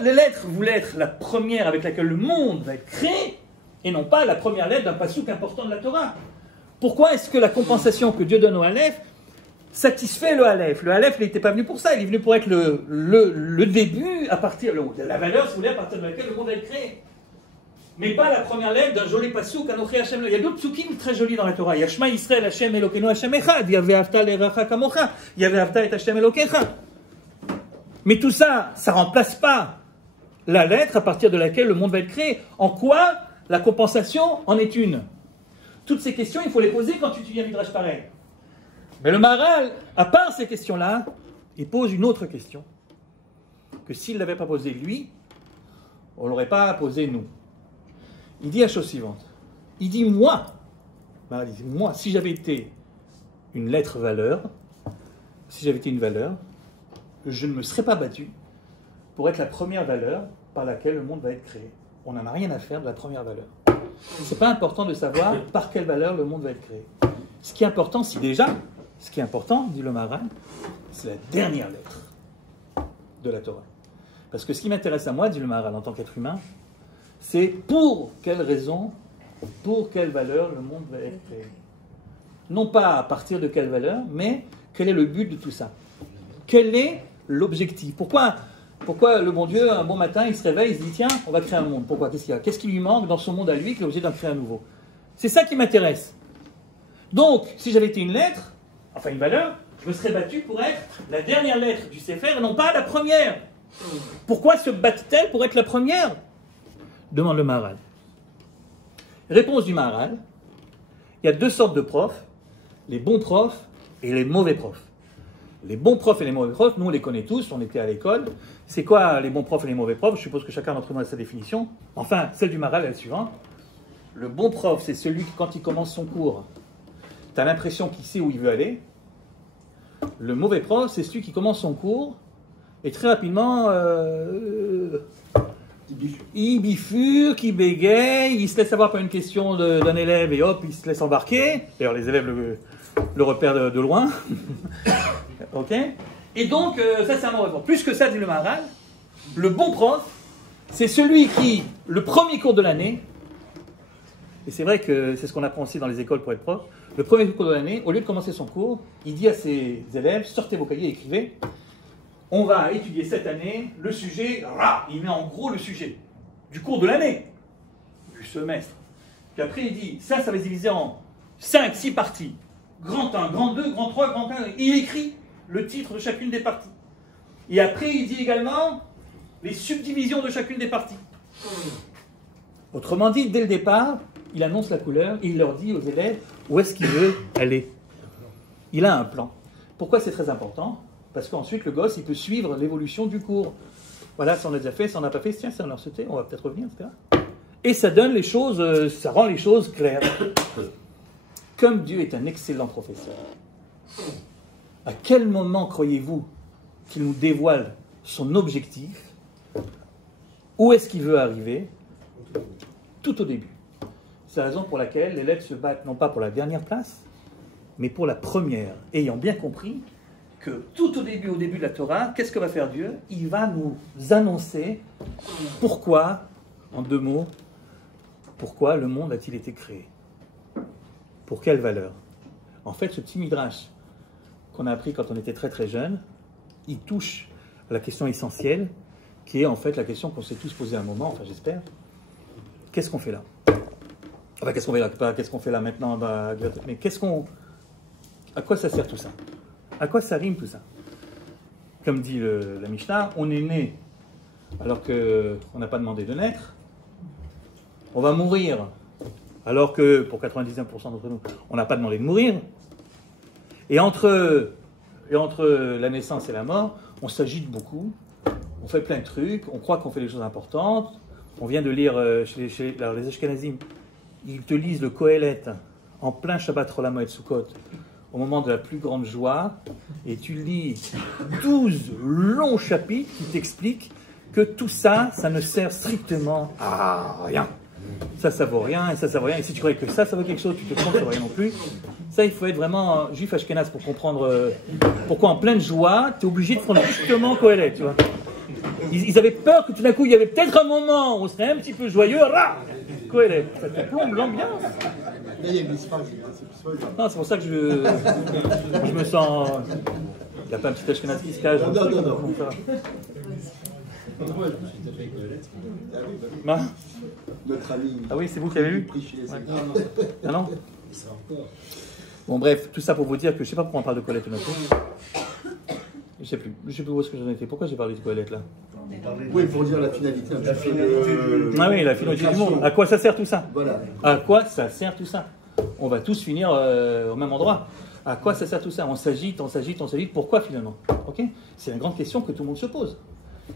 les lettres voulaient être la première avec laquelle le monde va être créé, et non pas la première lettre d'un passouk important de la Torah. Pourquoi est-ce que la compensation que Dieu donne au Aleph satisfait le Aleph? Le Aleph n'était pas venu pour ça, il est venu pour être le début, à partir de la valeur, si vous voulez, à partir de laquelle le monde va être créé. Mais pas la première lettre d'un joli passouk, Anochi Hashem. Il y a d'autres psukim très jolis dans la Torah. Il y a Shema Yisrael, Hashem Elokeinu Hashem Echad. Il y avait Avta l'Eracha Kamocha. Il y avait Avta et Hashem Elokecha. Mais tout ça, ça ne remplace pas la lettre à partir de laquelle le monde va être créé. En quoi la compensation en est une? Toutes ces questions, il faut les poser quand tu étudies un Midrash pareil. Mais le Maharal, à part ces questions-là, il pose une autre question, que s'il ne l'avait pas posée lui, on ne l'aurait pas posée nous. Il dit la chose suivante. Il dit moi, si j'avais été une lettre valeur, si j'avais été une valeur, je ne me serais pas battu pour être la première valeur par laquelle le monde va être créé. On n'en a rien à faire de la première valeur. C'est pas important de savoir par quelle valeur le monde va être créé. Ce qui est important, dit le Maharal, c'est la dernière lettre de la Torah. Parce que ce qui m'intéresse à moi, dit le Maharal, en tant qu'être humain, c'est pour quelle raison, pour quelle valeur le monde va être créé. Non pas à partir de quelle valeur, mais quel est le but de tout ça? Quel est l'objectif? Pourquoi le bon Dieu, un bon matin, il se réveille, il se dit tiens, on va créer un monde? Pourquoi? Qu'est-ce qu'il y a? Qu'est-ce qui lui manque dans son monde à lui qu'il est obligé d'en créer un nouveau? C'est ça qui m'intéresse. Donc, si j'avais été une lettre, enfin une valeur, je me serais battu pour être la dernière lettre du Sefer, et non pas la première. Pourquoi se battent-elles pour être la première? Demande le Maharal. Réponse du Maharal, il y a deux sortes de profs, les bons profs et les mauvais profs. Les bons profs et les mauvais profs, nous on les connaît tous, on était à l'école. C'est quoi les bons profs et les mauvais profs? Je suppose que chacun d'entre nous a sa définition. Enfin, celle du Maharal est la suivante. Le bon prof, c'est celui qui, quand il commence son cours, tu as l'impression qu'il sait où il veut aller. Le mauvais prof, c'est celui qui commence son cours et très rapidement, il bifurque, il bégaye, il se laisse avoir par une question d'un élève et hop, il se laisse embarquer. D'ailleurs, les élèves le repèrent de loin. Ok. Et donc, ça c'est un mauvais prof. Plus que ça, dit le Maharal, le bon prof, c'est celui qui, le premier cours de l'année, et c'est vrai que c'est ce qu'on apprend aussi dans les écoles pour être prof, le premier cours de l'année, au lieu de commencer son cours, il dit à ses élèves, sortez vos cahiers et écrivez, on va étudier cette année le sujet, il met en gros le sujet du cours de l'année, du semestre. Puis après il dit, ça va se diviser en 5, 6 parties, grand 1, grand 2, grand 3, grand 1, il écrit le titre de chacune des parties. Et après il dit également les subdivisions de chacune des parties. Autrement dit, dès le départ, il annonce la couleur et il leur dit aux élèves où est-ce qu'il veut aller. Il a un plan. Pourquoi c'est très important? Parce qu'ensuite, le gosse, il peut suivre l'évolution du cours. Voilà, ça on a déjà fait, ça on n'a pas fait, tiens, ça on a sauté, on va peut-être revenir, etc. Et ça donne les choses, ça rend les choses claires. Comme Dieu est un excellent professeur, à quel moment croyez-vous qu'il nous dévoile son objectif? Où est-ce qu'il veut arriver? Tout au début. C'est la raison pour laquelle les lettres se battent non pas pour la dernière place, mais pour la première, ayant bien compris que tout au début de la Torah, qu'est-ce que va faire Dieu? Il va nous annoncer pourquoi, en 2 mots, pourquoi le monde a-t-il été créé? Pour quelle valeur? En fait, ce petit midrash qu'on a appris quand on était très très jeune, il touche à la question essentielle, qui est en fait la question qu'on s'est tous posée à un moment, enfin j'espère. Qu'est-ce qu'on fait là? Enfin, qu'est-ce qu'on fait là? Pas qu'est-ce qu'on fait là maintenant, mais à quoi ça sert tout ça? À quoi ça rime tout ça? Comme dit la Mishnah, on est né alors qu'on n'a pas demandé de naître. On va mourir alors que, pour 99% d'entre nous, on n'a pas demandé de mourir. Et entre la naissance et la mort, on s'agite beaucoup, on fait plein de trucs, on croit qu'on fait des choses importantes. On vient de lire chez les Ashkenazim, ils te lisent le Kohelet en plein Shabbat Rosh Hashanah et Sukkot, au moment de la plus grande joie, et tu lis 12 longs chapitres qui t'expliquent que tout ça, ça ne sert strictement à rien. Ça vaut rien, et ça vaut rien. Et si tu croyais que ça vaut quelque chose, tu te trompes, ça vaut rien non plus. Ça, il faut être vraiment juif ashkénaze pour comprendre pourquoi en pleine joie, tu es obligé de prendre justement Kohelet, tu vois. Ils avaient peur que tout d'un coup, il y avait peut-être un moment où on serait un petit peu joyeux. Kohelet, ça te plombe l'ambiance. Là, il y a une espace. Non, c'est pour ça que je me sens... Il n'y a pas un petit ashkénaze qui se cache. Non. Non. Notre ami. Ah oui, c'est vous qui avez lu? Ouais. Ah non? Bon, bref, tout ça pour vous dire que je ne sais pas pourquoi on parle de Kohelet tout d'un coup. Je ne sais plus où est-ce que j'en étais. Pourquoi j'ai parlé de Kohelet là? Oui, pour dire la finalité. Ah oui, la finalité du monde. À quoi ça sert tout ça? Voilà. À quoi ça sert tout ça? On va tous finir au même endroit. À quoi ça sert tout ça? On s'agite. Pourquoi finalement? Ok? C'est la grande question que tout le monde se pose.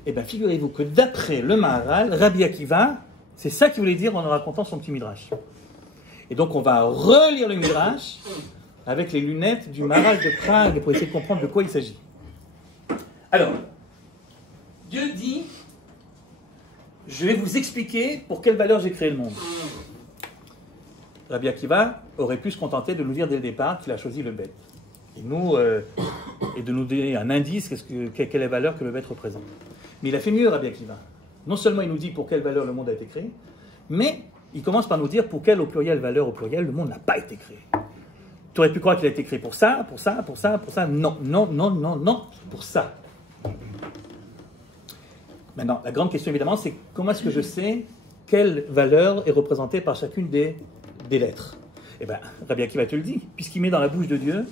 Eh bien, figurez-vous que d'après le Maharal, Rabbi Akiva, c'est ça qu'il voulait dire en racontant son petit midrash. Et donc, on va relire le midrash avec les lunettes du Maharal de Prague pour essayer de comprendre de quoi il s'agit. Alors, Dieu dit, je vais vous expliquer pour quelle valeur j'ai créé le monde. Rabbi Akiva aurait pu se contenter de nous dire dès le départ qu'il a choisi le bête. Et de nous donner un indice, quelle est la valeur que le bête représente. Mais il a fait mieux, Rabbi Akiva. Non seulement il nous dit pour quelle valeur le monde a été créé, mais il commence par nous dire pour quelle, au pluriel, valeur au pluriel, le monde n'a pas été créé. Tu aurais pu croire qu'il a été créé pour ça. Non, pour ça. Maintenant, la grande question évidemment, c'est comment est-ce que je sais quelle valeur est représentée par chacune des lettres? Eh bien, Rabbi Akiva te le dit, puisqu'il met dans la bouche de Dieu,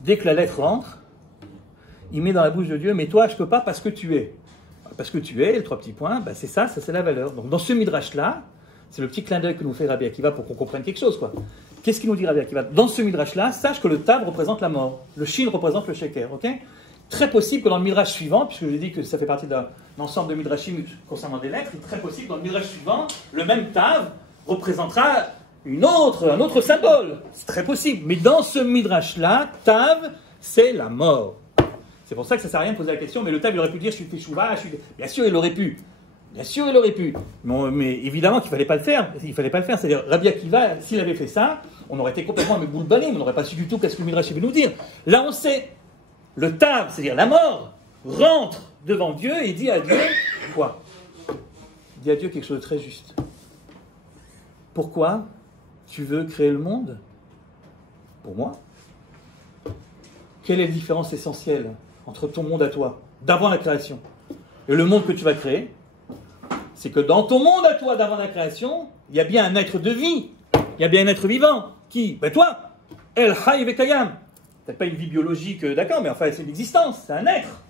dès que la lettre rentre, il met dans la bouche de Dieu, mais toi, je ne peux pas parce que tu es. Parce que tu es, les 3 petits points, ben c'est ça c'est la valeur. Donc dans ce midrash-là, c'est le petit clin d'œil que nous fait Rabbi Akiva pour qu'on comprenne quelque chose, quoi. Qu'est-ce qu'il nous dit Rabbi Akiva? Dans ce midrash-là, sache que le tav représente la mort, le shin représente le sheker, ok? Très possible que dans le midrash suivant, puisque j'ai dit que ça fait partie d'un ensemble de midrashim concernant des lettres, il est très possible que dans le midrash suivant, le même tav représentera un autre symbole. C'est très possible. Mais dans ce midrash-là, tav, c'est la mort. C'est pour ça que ça ne sert à rien de poser la question, mais le table, il aurait pu dire, je suis teshuva, Bien sûr, il aurait pu. Bien sûr, il aurait pu. Mais évidemment qu'il ne fallait pas le faire. Il fallait pas le faire. C'est-à-dire, Rabbi Akiva, s'il avait fait ça, on aurait été complètement avec boule-balé, on n'aurait pas su du tout qu'est-ce que le Midrash veut nous dire. Là, on sait. Le table, c'est-à-dire la mort, rentre devant Dieu et dit à Dieu, quoi? Il dit à Dieu quelque chose de très juste. Pourquoi tu veux créer le monde? Pour moi. Quelle est la différence essentielle entre ton monde à toi, d'avant la création, et le monde que tu vas créer? C'est que dans ton monde à toi, d'avant la création, il y a bien un être de vie, il y a bien un être vivant. Qui? Ben toi, El Hay Vekayam. Peut-être pas une vie biologique, d'accord, mais enfin c'est une existence, c'est un être.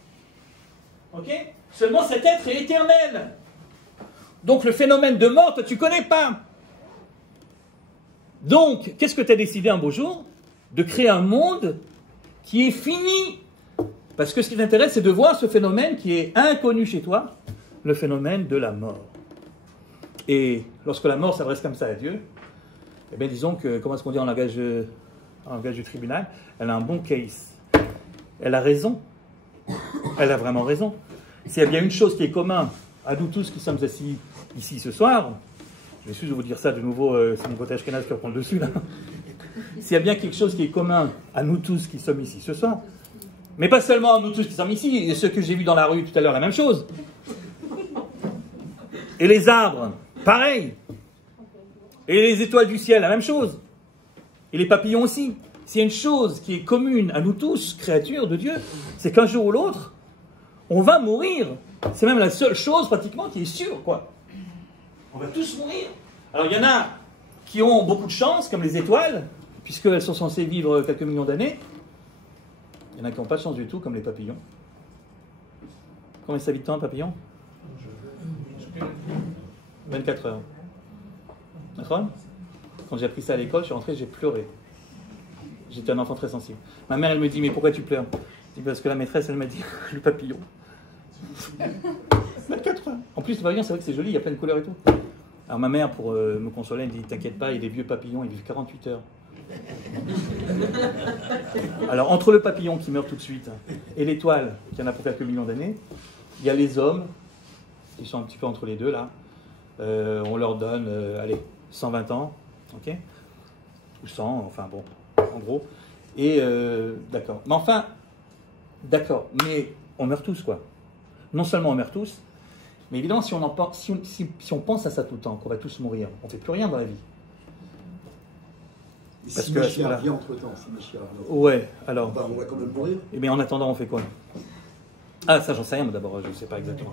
Ok? Seulement cet être est éternel. Donc le phénomène de mort, toi tu ne connais pas. Donc, qu'est-ce que tu as décidé un beau jour? De créer un monde qui est fini. Parce que ce qui t'intéresse, c'est de voir ce phénomène qui est inconnu chez toi, le phénomène de la mort. Et lorsque la mort s'adresse comme ça à Dieu, eh bien disons que, comment est-ce qu'on dit en langage du tribunal, elle a un bon case. Elle a raison. Elle a vraiment raison. S'il y a bien une chose qui est commune à nous tous qui sommes assis ici ce soir, je vais juste vous dire ça de nouveau, c'est mon côté Ashkenaz qui reprend le dessus là. S'il y a bien quelque chose qui est commun à nous tous qui sommes ici ce soir, mais pas seulement à nous tous qui sommes ici, et ceux que j'ai vus dans la rue tout à l'heure, la même chose. Et les arbres, pareil. Et les étoiles du ciel, la même chose. Et les papillons aussi. S'il y a une chose qui est commune à nous tous, créatures de Dieu, c'est qu'un jour ou l'autre, on va mourir. C'est même la seule chose pratiquement qui est sûre, quoi. On va tous mourir. Alors il y en a qui ont beaucoup de chance, comme les étoiles, puisqu'elles sont censées vivre quelques millions d'années. Il y en a qui n'ont pas de chance du tout, comme les papillons. Combien ça vit de temps, un papillon? 24 heures. D'accord? Quand j'ai appris ça à l'école, je suis rentré, j'ai pleuré. J'étais un enfant très sensible. Ma mère, elle me dit, mais pourquoi tu pleures? Je dis, parce que la maîtresse, elle m'a dit, le papillon. 24 heures. En plus, le papillon, c'est vrai que c'est joli, il y a plein de couleurs et tout. Alors ma mère, pour me consoler, elle me dit, t'inquiète pas, il y a des vieux papillons, ils vivent 48 heures. Alors, entre le papillon qui meurt tout de suite et l'étoile qui en a pour quelques millions d'années, il y a les hommes, qui sont un petit peu entre les deux là. On leur donne, allez, 120 ans, ok? Ou 100, enfin bon, en gros. Et d'accord. Mais enfin, d'accord, mais on meurt tous, quoi. Non seulement on meurt tous, mais évidemment, si on pense à ça tout le temps, qu'on va tous mourir, on ne fait plus rien dans la vie. Parce que Mashiach vient entre-temps, si Mashiach vient. Ouais, alors... on va quand même mourir. Eh bien, en attendant, on fait quoi? Ah, ça, j'en sais rien, mais d'abord, je ne sais pas exactement.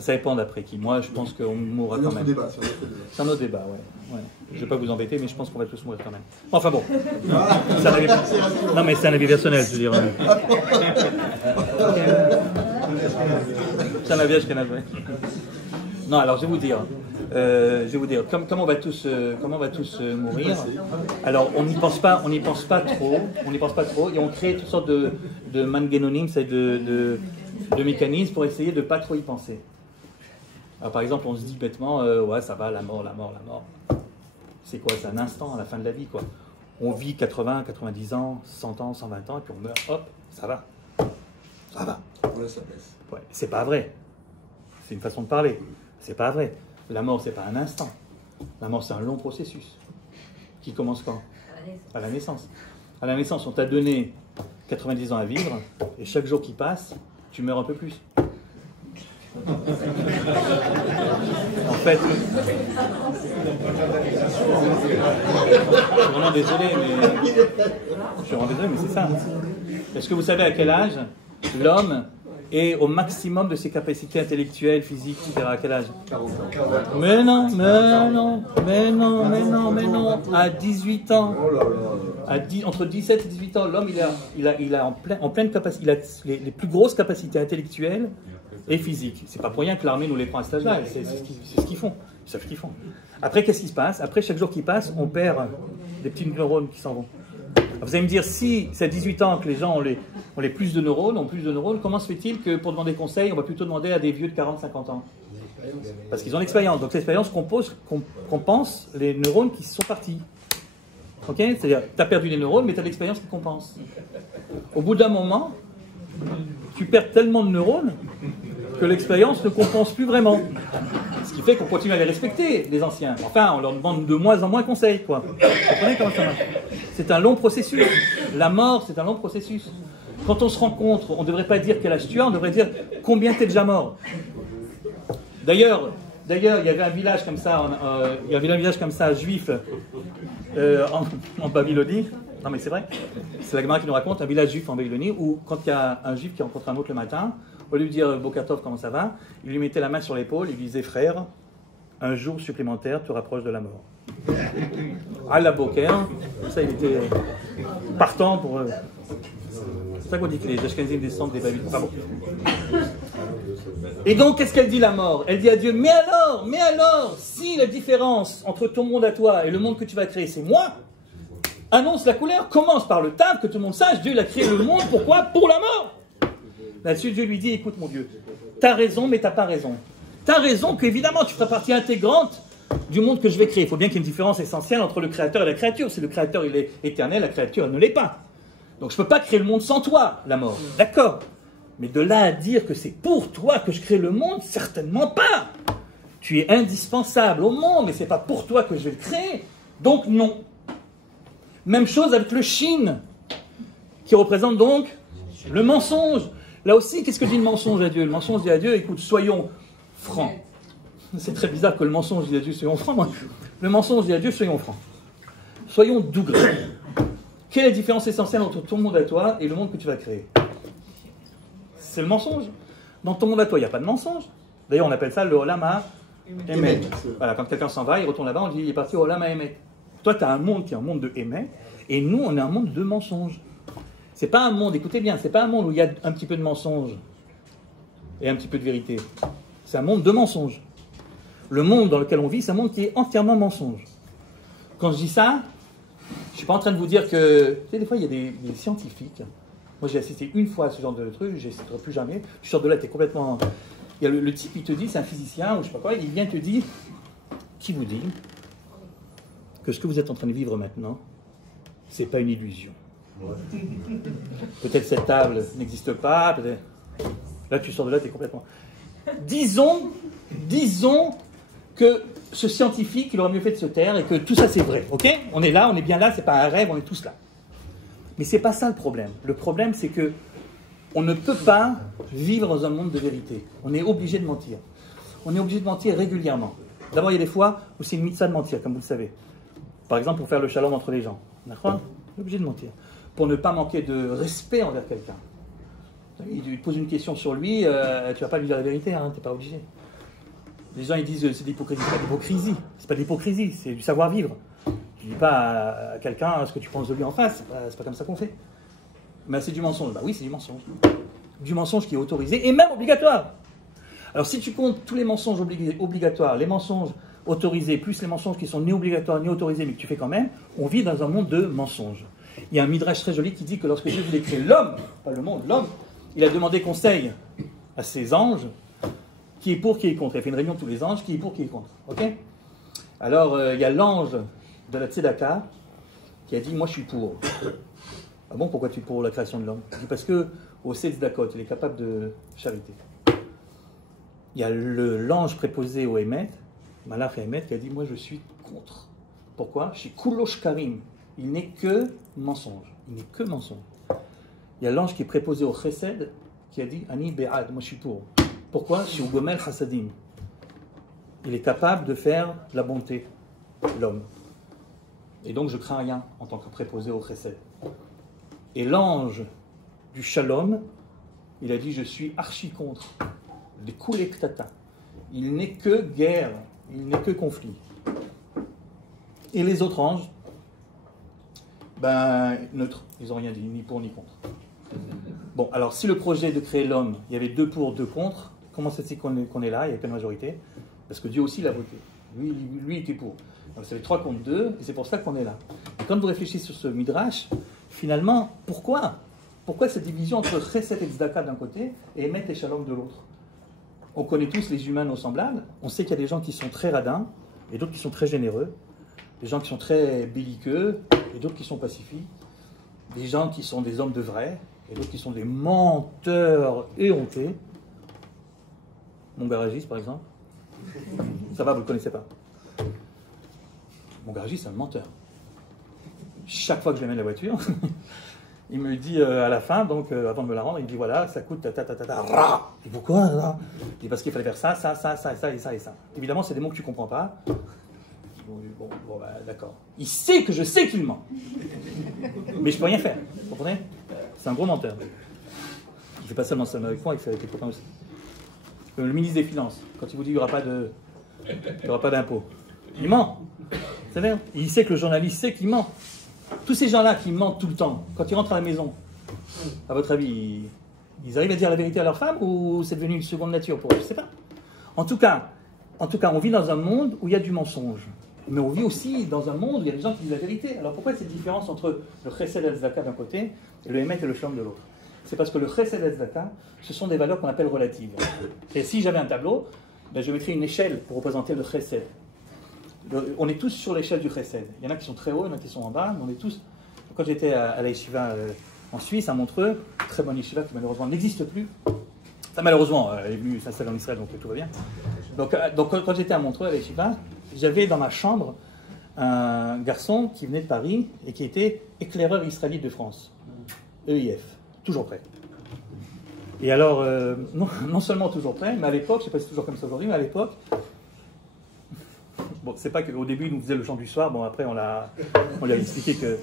Ça dépend d'après qui. Moi, je pense qu'on mourra quand même. C'est un autre débat, ouais. Je ne vais pas vous embêter, mais je pense qu'on va tous mourir quand même. Enfin bon. Non, mais c'est un avis personnel, je veux dire. C'est un avis ashkenaz, ouais. Non, alors, je vais vous dire. Comment on va tous mourir. Alors, on n'y pense pas trop, et on crée toutes sortes de manganonimes, c'est de mécanismes pour essayer de ne pas trop y penser. Alors, par exemple, on se dit bêtement, ouais, ça va, la mort. C'est quoi? C'est un instant à la fin de la vie, quoi. On vit 80, 90 ans, 100 ans, 120 ans, et puis on meurt, hop, ça va. Ça va. Ouais, ça baisse. Ouais, c'est pas vrai. C'est une façon de parler. C'est pas vrai. La mort, c'est pas un instant. La mort, c'est un long processus. Qui commence quand? À la naissance. À la naissance, on t'a donné 90 ans à vivre, et chaque jour qui passe, tu meurs un peu plus. En fait, je suis vraiment désolé, mais c'est ça. Est-ce que vous savez à quel âge l'homme est au maximum de ses capacités intellectuelles, physiques, etc. À quel âge? 40 ans. Mais non. À 18 ans. Oh là là. Entre 17 et 18 ans, l'homme, il a en pleine capacité, il a les plus grosses capacités intellectuelles et physiques. C'est pas pour rien que l'armée nous les prend à cet âge-là. C'est ce qu'ils font. Ils savent ce qu'ils font. Après, qu'est-ce qui se passe? Après, chaque jour qui passe, on perd des petits neurones qui s'en vont. Vous allez me dire, si c'est à 18 ans que les gens ont les plus de neurones, comment se fait-il que pour demander conseil, on va plutôt demander à des vieux de 40-50 ans? Parce qu'ils ont l'expérience. Donc l'expérience compense les neurones qui sont partis. Ok? C'est-à-dire, tu as perdu des neurones, mais tu as l'expérience qui compense. Au bout d'un moment, tu perds tellement de neurones que l'expérience ne compense plus vraiment. Ce qui fait qu'on continue à les respecter, les anciens. Enfin, on leur demande de moins en moins conseil, quoi. Vous comprenez comment ça marche? C'est un long processus. La mort, c'est un long processus. Quand on se rencontre, on ne devrait pas dire quel âge tu as, on devrait dire combien tu es déjà mort. D'ailleurs, il y avait un village comme ça, juif, en Babylonie. Non mais c'est vrai, c'est la Gemara qui nous raconte un village juif en Babylonie où quand il y a un juif qui rencontre un autre le matin, au lieu de dire Bokatov comment ça va, il lui mettait la main sur l'épaule, il lui disait frère, un jour supplémentaire te rapproche de la mort. Allah Boker, ça il était partant pour. C'est ça qu'on dit que les Ashkenazim descendent des Babyloniens. Enfin bon. Et donc, qu'est-ce qu'elle dit la mort? Elle dit à Dieu, mais alors, si la différence entre ton monde à toi et le monde que tu vas créer, c'est moi, annonce la couleur, commence par le table, que tout le monde sache, Dieu il a créé le monde, pourquoi? Pour la mort. Là-dessus, Dieu lui dit, écoute mon Dieu, t'as raison, mais t'as pas raison. T'as raison qu'évidemment, tu feras partie intégrante du monde que je vais créer. Il faut bien qu'il y ait une différence essentielle entre le créateur et la créature. Si le créateur il est éternel, la créature elle ne l'est pas. Donc je ne peux pas créer le monde sans toi, la mort. D'accord. Mais de là à dire que c'est pour toi que je crée le monde, certainement pas. Tu es indispensable au monde, mais ce n'est pas pour toi que je vais le créer. Donc non. Même chose avec le Shin, qui représente donc le mensonge. Là aussi, qu'est-ce que dit le mensonge à Dieu? Le mensonge dit à Dieu, écoute, soyons francs. C'est très bizarre que le mensonge dit à Dieu, soyons francs. Moi. Le mensonge dit à Dieu, soyons francs. Soyons doux. Quelle est la différence essentielle entre ton monde à toi et le monde que tu vas créer? C'est le mensonge. Dans ton monde à toi, il n'y a pas de mensonge. D'ailleurs, on appelle ça le Olam HaEmet. Voilà, quand quelqu'un s'en va, il retourne là-bas, on dit il est parti au Olam HaEmet. Toi, tu as un monde qui est un monde de Emet, et nous, on est un monde de mensonges. C'est pas un monde, écoutez bien, c'est pas un monde où il y a un petit peu de mensonge et un petit peu de vérité. C'est un monde de mensonges. Le monde dans lequel on vit, c'est un monde qui est entièrement mensonge. Quand je dis ça, je ne suis pas en train de vous dire que... Tu sais, des fois, il y a des scientifiques. Moi, j'ai assisté une fois à ce genre de truc, je n'assisterai plus jamais. Tu sors de là, tu es complètement... Il y a le type, il te dit, c'est un physicien, ou je ne sais pas quoi, il vient te dire, qui vous dit que ce que vous êtes en train de vivre maintenant, ce n'est pas une illusion. Peut-être cette table n'existe pas, peut-être... Là, tu sors de là, tu es complètement... Disons que ce scientifique, il aurait mieux fait de se taire et que tout ça c'est vrai, ok? On est là, on est bien là, c'est pas un rêve, on est tous là. Mais c'est pas ça le problème. Le problème c'est que on ne peut pas vivre dans un monde de vérité. On est obligé de mentir. On est obligé de mentir régulièrement. D'abord, il y a des fois où c'est une mitzvah de mentir, comme vous le savez. Par exemple, pour faire le shalom entre les gens. D'accord? On est obligé de mentir. Pour ne pas manquer de respect envers quelqu'un. Il te pose une question sur lui, tu vas pas lui dire la vérité, hein, tu n'es pas obligé. Les gens ils disent c'est de l'hypocrisie. C'est pas de l'hypocrisie, c'est pas de l'hypocrisie, c'est du savoir-vivre. Tu ne dis pas à quelqu'un ce que tu penses de lui en face, c'est pas comme ça qu'on fait. Mais c'est du mensonge. Bah oui, c'est du mensonge. Du mensonge qui est autorisé et même obligatoire. Alors si tu comptes tous les mensonges obligatoires, les mensonges autorisés, plus les mensonges qui sont ni obligatoires ni autorisés, mais que tu fais quand même, on vit dans un monde de mensonges. Il y a un midrash très joli qui dit que lorsque Dieu voulait créer l'homme, pas le monde, l'homme, il a demandé conseil à ses anges, qui est pour, qui est contre. Il a fait une réunion de tous les anges, qui est pour, qui est contre. Ok? Alors, il y a l'ange de la Tzedaka qui a dit, moi je suis pour. Ah bon, pourquoi tu es pour la création de l'homme? Il dit, parce que au Tzedakot, il est capable de charité. Il y a l'ange préposé au Emet, Malach et Emet, qui a dit, moi je suis contre. Pourquoi? Je suis Kulosh Karim. Il n'est que mensonge. Il n'est que mensonge. Il y a l'ange qui est préposé au Chesed, qui a dit Ani Be'ad, moi je suis pour. Pourquoi? Je suis au Gomel Chassadim. Il est capable de faire de la bonté, l'homme. Et donc je crains rien en tant que préposé au Chesed. Et l'ange du Shalom, il a dit je suis archi contre. Les Kulektata. Il n'est que guerre, il n'est que conflit. Et les autres anges, ben, neutres, ils n'ont rien dit, ni pour ni contre. Bon, alors si le projet de créer l'homme, il y avait 2 pour, 2 contre, comment c'est qu'on est là, il n'y avait pas de majorité? Parce que Dieu aussi l'a voté. Lui, il était pour. Donc ça fait 3 contre 2, et c'est pour ça qu'on est là. Et quand vous réfléchissez sur ce midrash, finalement, pourquoi cette division entre Chesed et Tzedaka d'un côté, et Emet et Shalom de l'autre? On connaît tous les humains non semblables, on sait qu'il y a des gens qui sont très radins, et d'autres qui sont très généreux. des gens qui sont très belliqueux et d'autres qui sont pacifiques, des gens qui sont des hommes de vrai et d'autres qui sont des menteurs éhontés. Mon garagiste, par exemple. Ça va, vous ne le connaissez pas. Mon garagiste, c'est un menteur. Chaque fois que je lui amène la voiture, il me dit à la fin, donc avant de me la rendre, il me dit voilà, ça coûte ta. Je dis pourquoi là? Il dit parce qu'il fallait faire ça, ça, ça, ça, ça et ça et ça. Évidemment, c'est des mots que tu ne comprends pas. Bon, bah, d'accord. Il sait que je sais qu'il ment. Mais je ne peux rien faire. Vous comprenez? C'est un gros menteur. Il ne fait pas seulement ça avec moi, il fait avec les copains aussi. Le ministre des Finances, quand il vous dit qu'il n'y aura pas d'impôt, il ment. C'est vrai. Il sait que le journaliste sait qu'il ment. Tous ces gens-là qui mentent tout le temps, quand ils rentrent à la maison, à votre avis, ils arrivent à dire la vérité à leur femme ou c'est devenu une seconde nature pour eux? Je ne sais pas. En tout cas, on vit dans un monde où il y a du mensonge. Mais on vit aussi dans un monde où il y a des gens qui disent la vérité. Alors pourquoi cette différence entre le chesed et le tzedaka d'un côté et le emet et le shalom de l'autre? C'est parce que le chesed et le tzedaka, ce sont des valeurs qu'on appelle relatives. Et si j'avais un tableau, ben je mettrais une échelle pour représenter le chesed. On est tous sur l'échelle du chesed. Il y en a qui sont très hauts, il y en a qui sont en bas, mais on est tous... Quand j'étais à la yeshiva en Suisse, à Montreux, très bonne yeshiva qui malheureusement n'existe plus. Ça, malheureusement, elle est venue s'installer en Israël, donc tout va bien. Donc quand j'étais à Montreux, à la yeshiva, j'avais dans ma chambre un garçon qui venait de Paris et qui était éclaireur israélite de France. EIF, toujours prêt. Et alors, non seulement toujours prêt, mais à l'époque, je ne sais pas si c'est toujours comme ça aujourd'hui, mais à l'époque, bon, c'est pas qu'au début, il nous faisait le chant du soir, bon, après, on lui a expliqué que...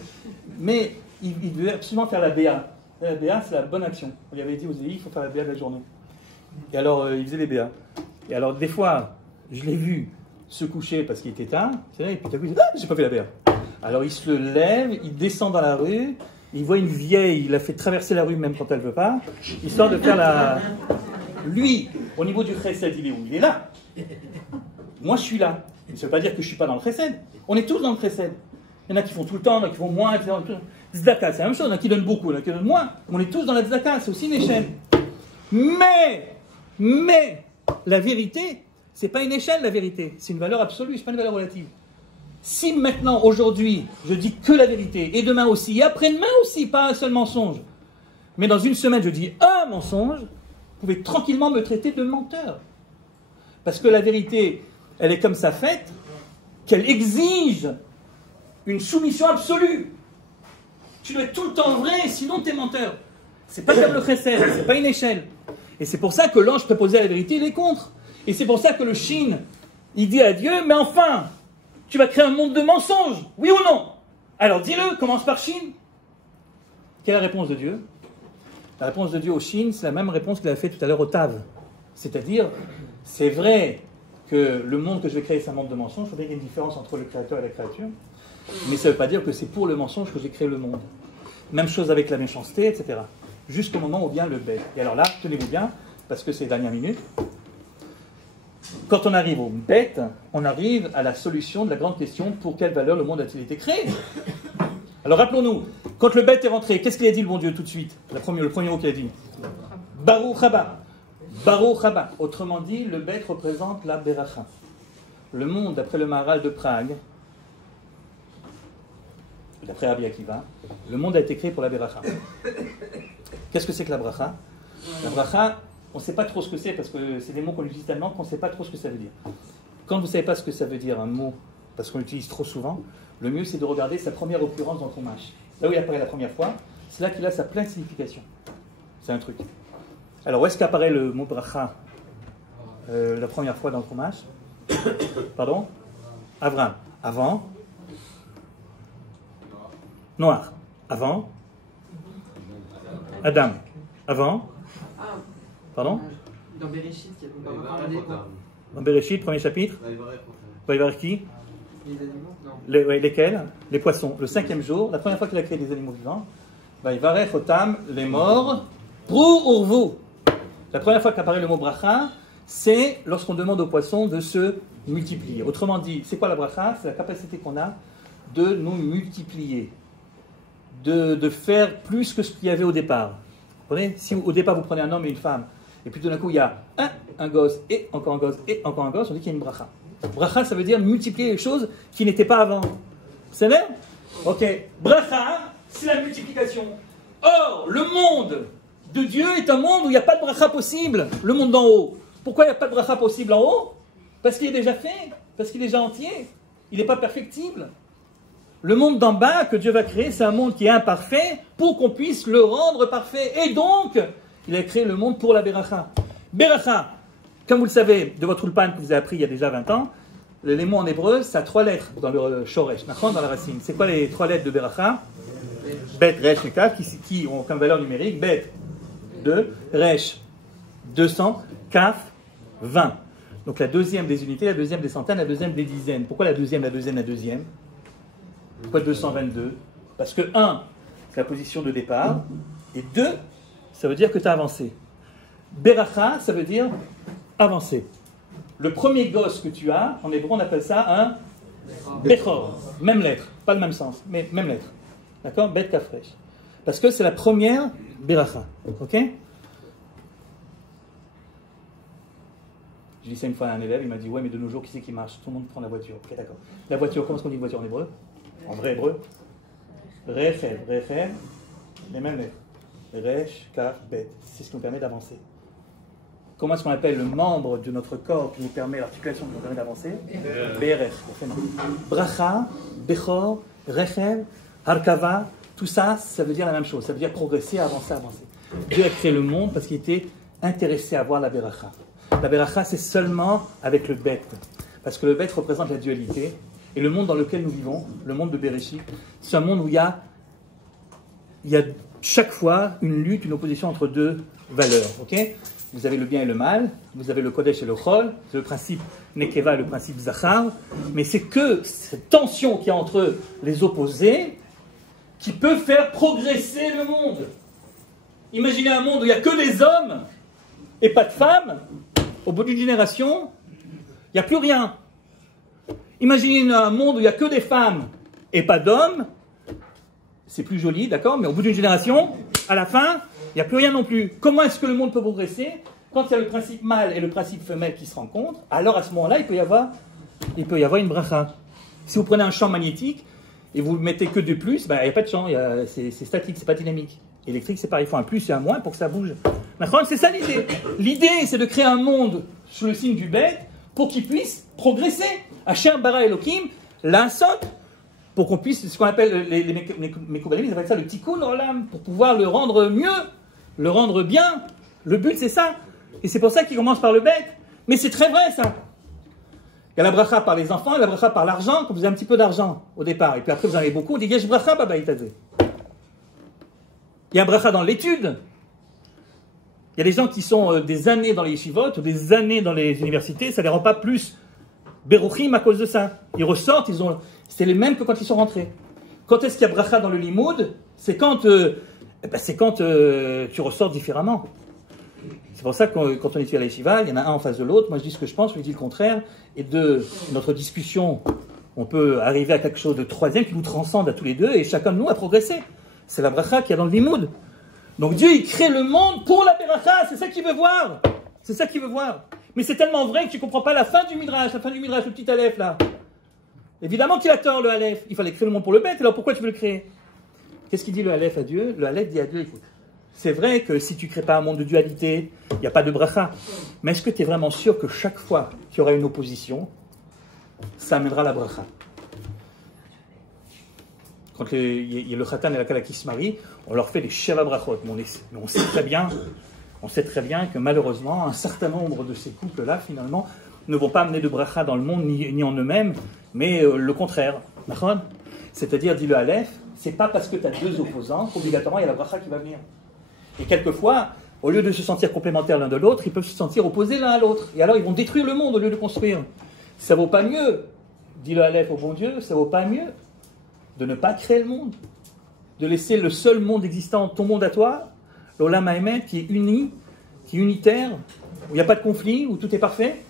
Mais il devait absolument faire la BA. La BA, c'est la bonne action. On lui avait dit aux élèves, il faut faire la BA de la journée. Et alors, il faisait les BA. Et alors, des fois, je l'ai vu se coucher parce qu'il était tard, et puis tout à coup, il dit, ah, j'ai pas fait la BA. Alors, il se lève, il descend dans la rue, il voit une vieille, il la fait traverser la rue même quand elle ne veut pas, histoire de faire la... Lui, au niveau du chesed, il est où? Il est là. Moi, je suis là. Mais ça ne veut pas dire que je ne suis pas dans le chesed. On est tous dans le chesed. Il y en a qui font tout le temps, il y en a qui font moins, etc. Tzedaka, c'est la même chose. Il y en a qui donnent beaucoup, il y en a qui donnent moins. On est tous dans la tzedaka, c'est aussi une échelle. Mais, la vérité, ce n'est pas une échelle, la vérité. C'est une valeur absolue, ce n'est pas une valeur relative. Si maintenant, aujourd'hui, je dis que la vérité, et demain aussi, et après-demain aussi, pas un seul mensonge, mais dans une semaine, je dis un mensonge, vous pouvez tranquillement me traiter de menteur. Parce que la vérité, elle est comme ça faite, qu'elle exige une soumission absolue. Tu dois être tout le temps vrai, sinon tu es menteur. C'est pas comme le chesed, c'est pas une échelle. Et c'est pour ça que l'ange préposé à la vérité, il est contre. Et c'est pour ça que le Shin, il dit à Dieu, mais enfin, tu vas créer un monde de mensonges, oui ou non? Alors dis-le, commence par Shin. Quelle est la réponse de Dieu? La réponse de Dieu au Shin, c'est la même réponse qu'il a fait tout à l'heure au Tav. C'est-à-dire, c'est vrai que le monde que je vais créer, c'est un monde de mensonges. Il faudrait qu'il y ait une différence entre le créateur et la créature. Mais ça ne veut pas dire que c'est pour le mensonge que j'ai créé le monde. Même chose avec la méchanceté, etc. Jusqu'au moment où vient le bête. Et alors là, tenez-vous bien, parce que c'est les dernières minutes. Quand on arrive au bête, on arrive à la solution de la grande question, pour quelle valeur le monde a-t-il été créé? Alors rappelons-nous, quand le bête est rentré, qu'est-ce qu'il a dit le bon Dieu tout de suite? Le premier mot qu'il a dit. Baruch haba. Baruch haba. Autrement dit, le bête représente la beracha. Le monde, d'après le Maharal de Prague, d'après Rabbi Akiva, le monde a été créé pour la beracha. Qu'est-ce que c'est que la bracha? La bracha, on ne sait pas trop ce que c'est, parce que c'est des mots qu'on utilise tellement qu'on ne sait pas trop ce que ça veut dire. Quand vous ne savez pas ce que ça veut dire, un mot, parce qu'on l'utilise trop souvent, le mieux c'est de regarder sa première occurrence dans Chumash. Là où il apparaît la première fois, c'est là qu'il a sa pleine signification. C'est un truc. Alors, où est-ce qu'apparaît le mot bracha la première fois dans Chumash? Pardon? Avram. Avant. Noir. Avant. Adam. Avant. Pardon? Dans Bereshit, il y a dans Bereshit, premier chapitre. Vaïvarech qui? Les animaux? Non. Lesquels? Les poissons. Le 5e jour, la première fois qu'il a créé des animaux vivants. Vaïvarech otam, les morts. Prou urvu. La première fois qu'apparaît le mot bracha, c'est lorsqu'on demande aux poissons de se multiplier. Autrement dit, c'est quoi la bracha? C'est la capacité qu'on a de nous multiplier. De faire plus que ce qu'il y avait au départ. Vous comprenez? Si au départ vous prenez un homme et une femme, et puis tout d'un coup il y a un gosse, et encore un gosse, et encore un gosse, on dit qu'il y a une bracha. Bracha, ça veut dire multiplier les choses qui n'étaient pas avant. C'est vrai? Ok. Bracha, c'est la multiplication. Or, le monde de Dieu est un monde où il n'y a pas de bracha possible. Le monde d'en haut. Pourquoi il n'y a pas de bracha possible en haut? Parce qu'il est déjà fait. Parce qu'il est déjà entier. Il n'est pas perfectible. Le monde d'en bas que Dieu va créer, c'est un monde qui est imparfait pour qu'on puisse le rendre parfait. Et donc, il a créé le monde pour la Beracha. Beracha, comme vous le savez, de votre ulpan que vous avez appris il y a déjà 20 ans, les mots en hébreu, ça a 3 lettres dans le shoresh, dans la racine. C'est quoi les 3 lettres de Beracha? Bet, resh et kaf, qui ont comme valeur numérique bet 2, resh 200, kaf 20. Donc la deuxième des unités, la deuxième des centaines, la deuxième des dizaines. Pourquoi la deuxième? Pourquoi 222? Parce que 1, c'est la position de départ, et 2, ça veut dire que tu as avancé. Beracha, ça veut dire avancer. Le premier gosse que tu as, en hébreu, on appelle ça un bechor. Même lettre, pas le même sens, mais même lettre. D'accord? Bet kafresh. Parce que c'est la première beracha. Ok? J'ai dit ça une fois à un élève, il m'a dit ouais, mais de nos jours, qui c'est qui marche? Tout le monde prend la voiture. Ok, d'accord. La voiture, comment est-ce qu'on dit voiture en hébreu? En vrai hébreu? Rechev, les mêmes lettres. Resh, kaf, bet. C'est ce qui nous permet d'avancer. Comment est-ce qu'on appelle le membre de notre corps qui nous permet, l'articulation qui nous permet d'avancer? BRF. Bracha, Bechor, Rechev, Harkava, tout ça, ça veut dire la même chose. Ça veut dire progresser, avancer. Dieu a créé le monde parce qu'il était intéressé à voir la Beracha. La Beracha, c'est seulement avec le Bet. Parce que le Bet représente la dualité. Et le monde dans lequel nous vivons, le monde de Bereshit, c'est un monde où il y a chaque fois une lutte, une opposition entre deux valeurs. Okay? Vous avez le bien et le mal, vous avez le Kodesh et le Chol, c'est le principe Nekeva et le principe Zachar, mais c'est que cette tension qu'il y a entre les opposés qui peut faire progresser le monde. Imaginez un monde où il n'y a que des hommes et pas de femmes, au bout d'une génération, il n'y a plus rien. Imaginez un monde où il n'y a que des femmes et pas d'hommes, c'est plus joli, d'accord, mais au bout d'une génération, à la fin, il n'y a plus rien non plus. Comment est-ce que le monde peut progresser? Quand il y a le principe mâle et le principe femelle qui se rencontrent, alors à ce moment-là, il peut y avoir une bracha. Si vous prenez un champ magnétique et vous ne mettez que 2 plus, il n'y a pas de champ, c'est statique, c'est pas dynamique. Électrique, c'est pareil, il faut un plus et un moins pour que ça bouge. C'est ça l'idée. L'idée, c'est de créer un monde sous le signe du bête pour qu'il puisse progresser. Asher bara Elohim, l'insot, pour qu'on puisse, ce qu'on appelle les Mekoubalim, ils appellent ça le tikkun olam, pour pouvoir le rendre mieux, le rendre bien. Le but, c'est ça. Et c'est pour ça qu'il commence par le bête. Mais c'est très vrai, ça. Il y a la bracha par les enfants, et la bracha par l'argent, quand vous avez un petit peu d'argent au départ. Et puis après, vous en avez beaucoup, on dit yesh bracha baba itazé. Il y a un bracha dans l'étude. Il y a des gens qui sont des années dans les yeshivot, ou des années dans les universités, ça ne les rend pas plus beruchim à cause de ça. Ils ressortent, c'est les mêmes que quand ils sont rentrés. Quand est-ce qu'il y a bracha dans le limoud? C'est quand, tu ressors différemment. C'est pour ça que quand on étudie à la yeshiva, il y en a un en face de l'autre. Moi je dis ce que je pense, je dis le contraire. Et de notre discussion, on peut arriver à quelque chose de troisième qui nous transcende à tous les deux, et chacun de nous a progressé. C'est la bracha qu'il y a dans le limoud. Donc Dieu, il crée le monde pour la beracha, c'est ça qu'il veut voir. C'est ça qu'il veut voir. Mais c'est tellement vrai que tu ne comprends pas la fin du midrash, le petit aleph là. Évidemment qu'il a tort, le aleph. Il fallait créer le monde pour le bête, alors pourquoi tu veux le créer? Qu'est-ce qu'il dit le aleph à Dieu? Le aleph dit à Dieu, écoute, c'est vrai que si tu ne crées pas un monde de dualité, il n'y a pas de bracha. Mais est-ce que tu es vraiment sûr que chaque fois qu'il y aura une opposition, ça amènera la bracha? Quand il y a le khatan et la kala qui se marient, on leur fait les sheva brachot. Mais on sait très bien que malheureusement, un certain nombre de ces couples-là, finalement, ne vont pas amener de bracha dans le monde, ni en eux-mêmes, mais le contraire. C'est-à-dire, dit le Aleph, c'est pas parce que tu as 2 opposants qu'obligatoirement il y a la bracha qui va venir. Et quelquefois, au lieu de se sentir complémentaires l'un de l'autre, ils peuvent se sentir opposés l'un à l'autre. Et alors ils vont détruire le monde au lieu de construire. Ça vaut pas mieux, dit le Aleph au bon Dieu, ça vaut pas mieux de ne pas créer le monde, de laisser le seul monde existant, ton monde à toi, l'Olam Haemet, qui est uni, qui est unitaire, où il n'y a pas de conflit, où tout est parfait.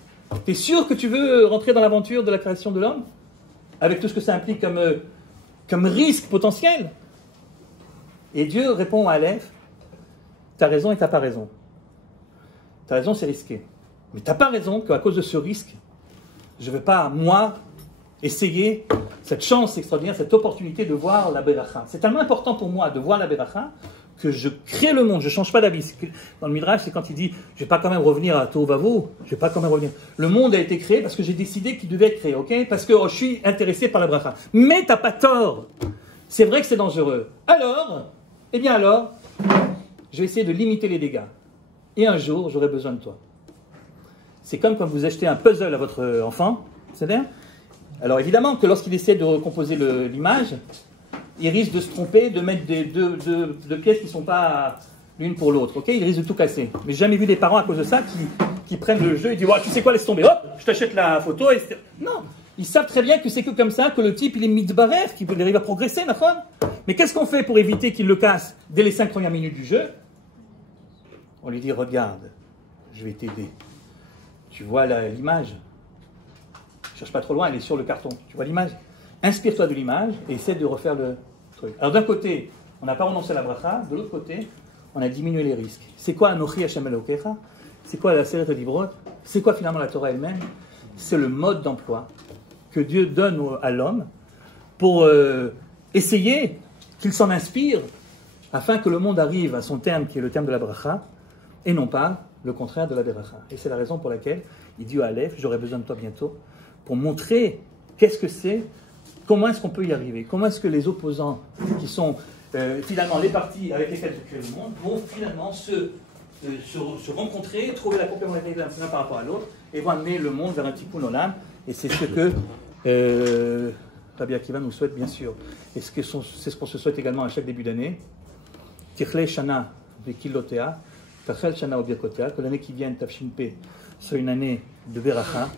Tu es sûr que tu veux rentrer dans l'aventure de la création de l'homme, avec tout ce que ça implique comme risque potentiel? Et Dieu répond à Aleph, tu as raison et tu n'as pas raison. Tu as raison, c'est risqué. Mais tu n'as pas raison qu'à cause de ce risque, je ne veux pas, moi, essayer cette chance extraordinaire, cette opportunité de voir la Beracha. C'est tellement important pour moi de voir la Beracha que je crée le monde, je ne change pas d'avis. Dans le Midrash, c'est quand il dit « je ne vais pas quand même revenir à Tohu Vavohu, je ne vais pas quand même revenir ». Le monde a été créé parce que j'ai décidé qu'il devait être créé, ok? Parce que je suis intéressé par la Beracha. Mais tu n'as pas tort. C'est vrai que c'est dangereux. Alors, eh bien alors, je vais essayer de limiter les dégâts. Et un jour, j'aurai besoin de toi. C'est comme quand vous achetez un puzzle à votre enfant, c'est-à-dire. Alors évidemment que lorsqu'il essaie de recomposer l'image, il risque de se tromper, de mettre deux pièces qui ne sont pas l'une pour l'autre. Okay, il risque de tout casser. Mais j'ai jamais vu des parents à cause de ça qui prennent le jeu et disent oh, tu sais quoi, laisse tomber, hop, je t'achète la photo. Non, ils savent très bien que c'est que comme ça que le type il est mitbaref, qu'il arrive à progresser, ma femme. Mais qu'est-ce qu'on fait pour éviter qu'il le casse dès les 5 premières minutes du jeu? On lui dit regarde, je vais t'aider. Tu vois l'image? Cherche pas trop loin, elle est sur le carton. Tu vois l'image? Inspire-toi de l'image et essaie de refaire le truc. Alors d'un côté, on n'a pas renoncé à la bracha, de l'autre côté, on a diminué les risques. C'est quoi Anochi Hashem Elokecha? C'est quoi la Seret Divrot? C'est quoi finalement la Torah elle-même? C'est le mode d'emploi que Dieu donne à l'homme pour essayer qu'il s'en inspire afin que le monde arrive à son terme qui est le terme de la bracha et non pas le contraire de la beracha. Et c'est la raison pour laquelle il dit à Aleph, j'aurai besoin de toi bientôt pour montrer qu'est-ce que c'est, comment est-ce qu'on peut y arriver, comment est-ce que les opposants qui sont finalement les partis avec lesquels je crée le monde vont finalement se rencontrer, trouver la complémentarité l'un par rapport à l'autre et vont amener le monde vers un tikkun olam. Et c'est ce que Rabbi Akiva nous souhaite bien sûr. Et c'est ce qu'on se souhaite également à chaque début d'année. Tichle Shana Vekilotea, Tachel Shana Obiakotea, que l'année qui vient, Tafshin P, soit une année de Beracha.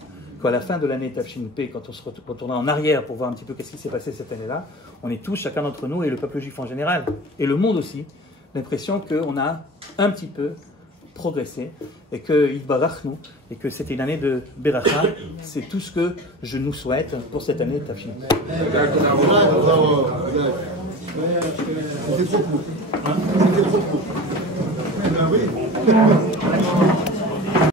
Qu'à la fin de l'année Tafshin P, quand on se retournera en arrière pour voir un petit peu qu'est-ce qui s'est passé cette année-là, on est tous, chacun d'entre nous, et le peuple juif en général, et le monde aussi, l'impression qu'on a un petit peu progressé, et que Yitbarachnu, et que c'était une année de Beracha, c'est tout ce que je nous souhaite pour cette année Tafshin P. C'était trop court. C'était trop court.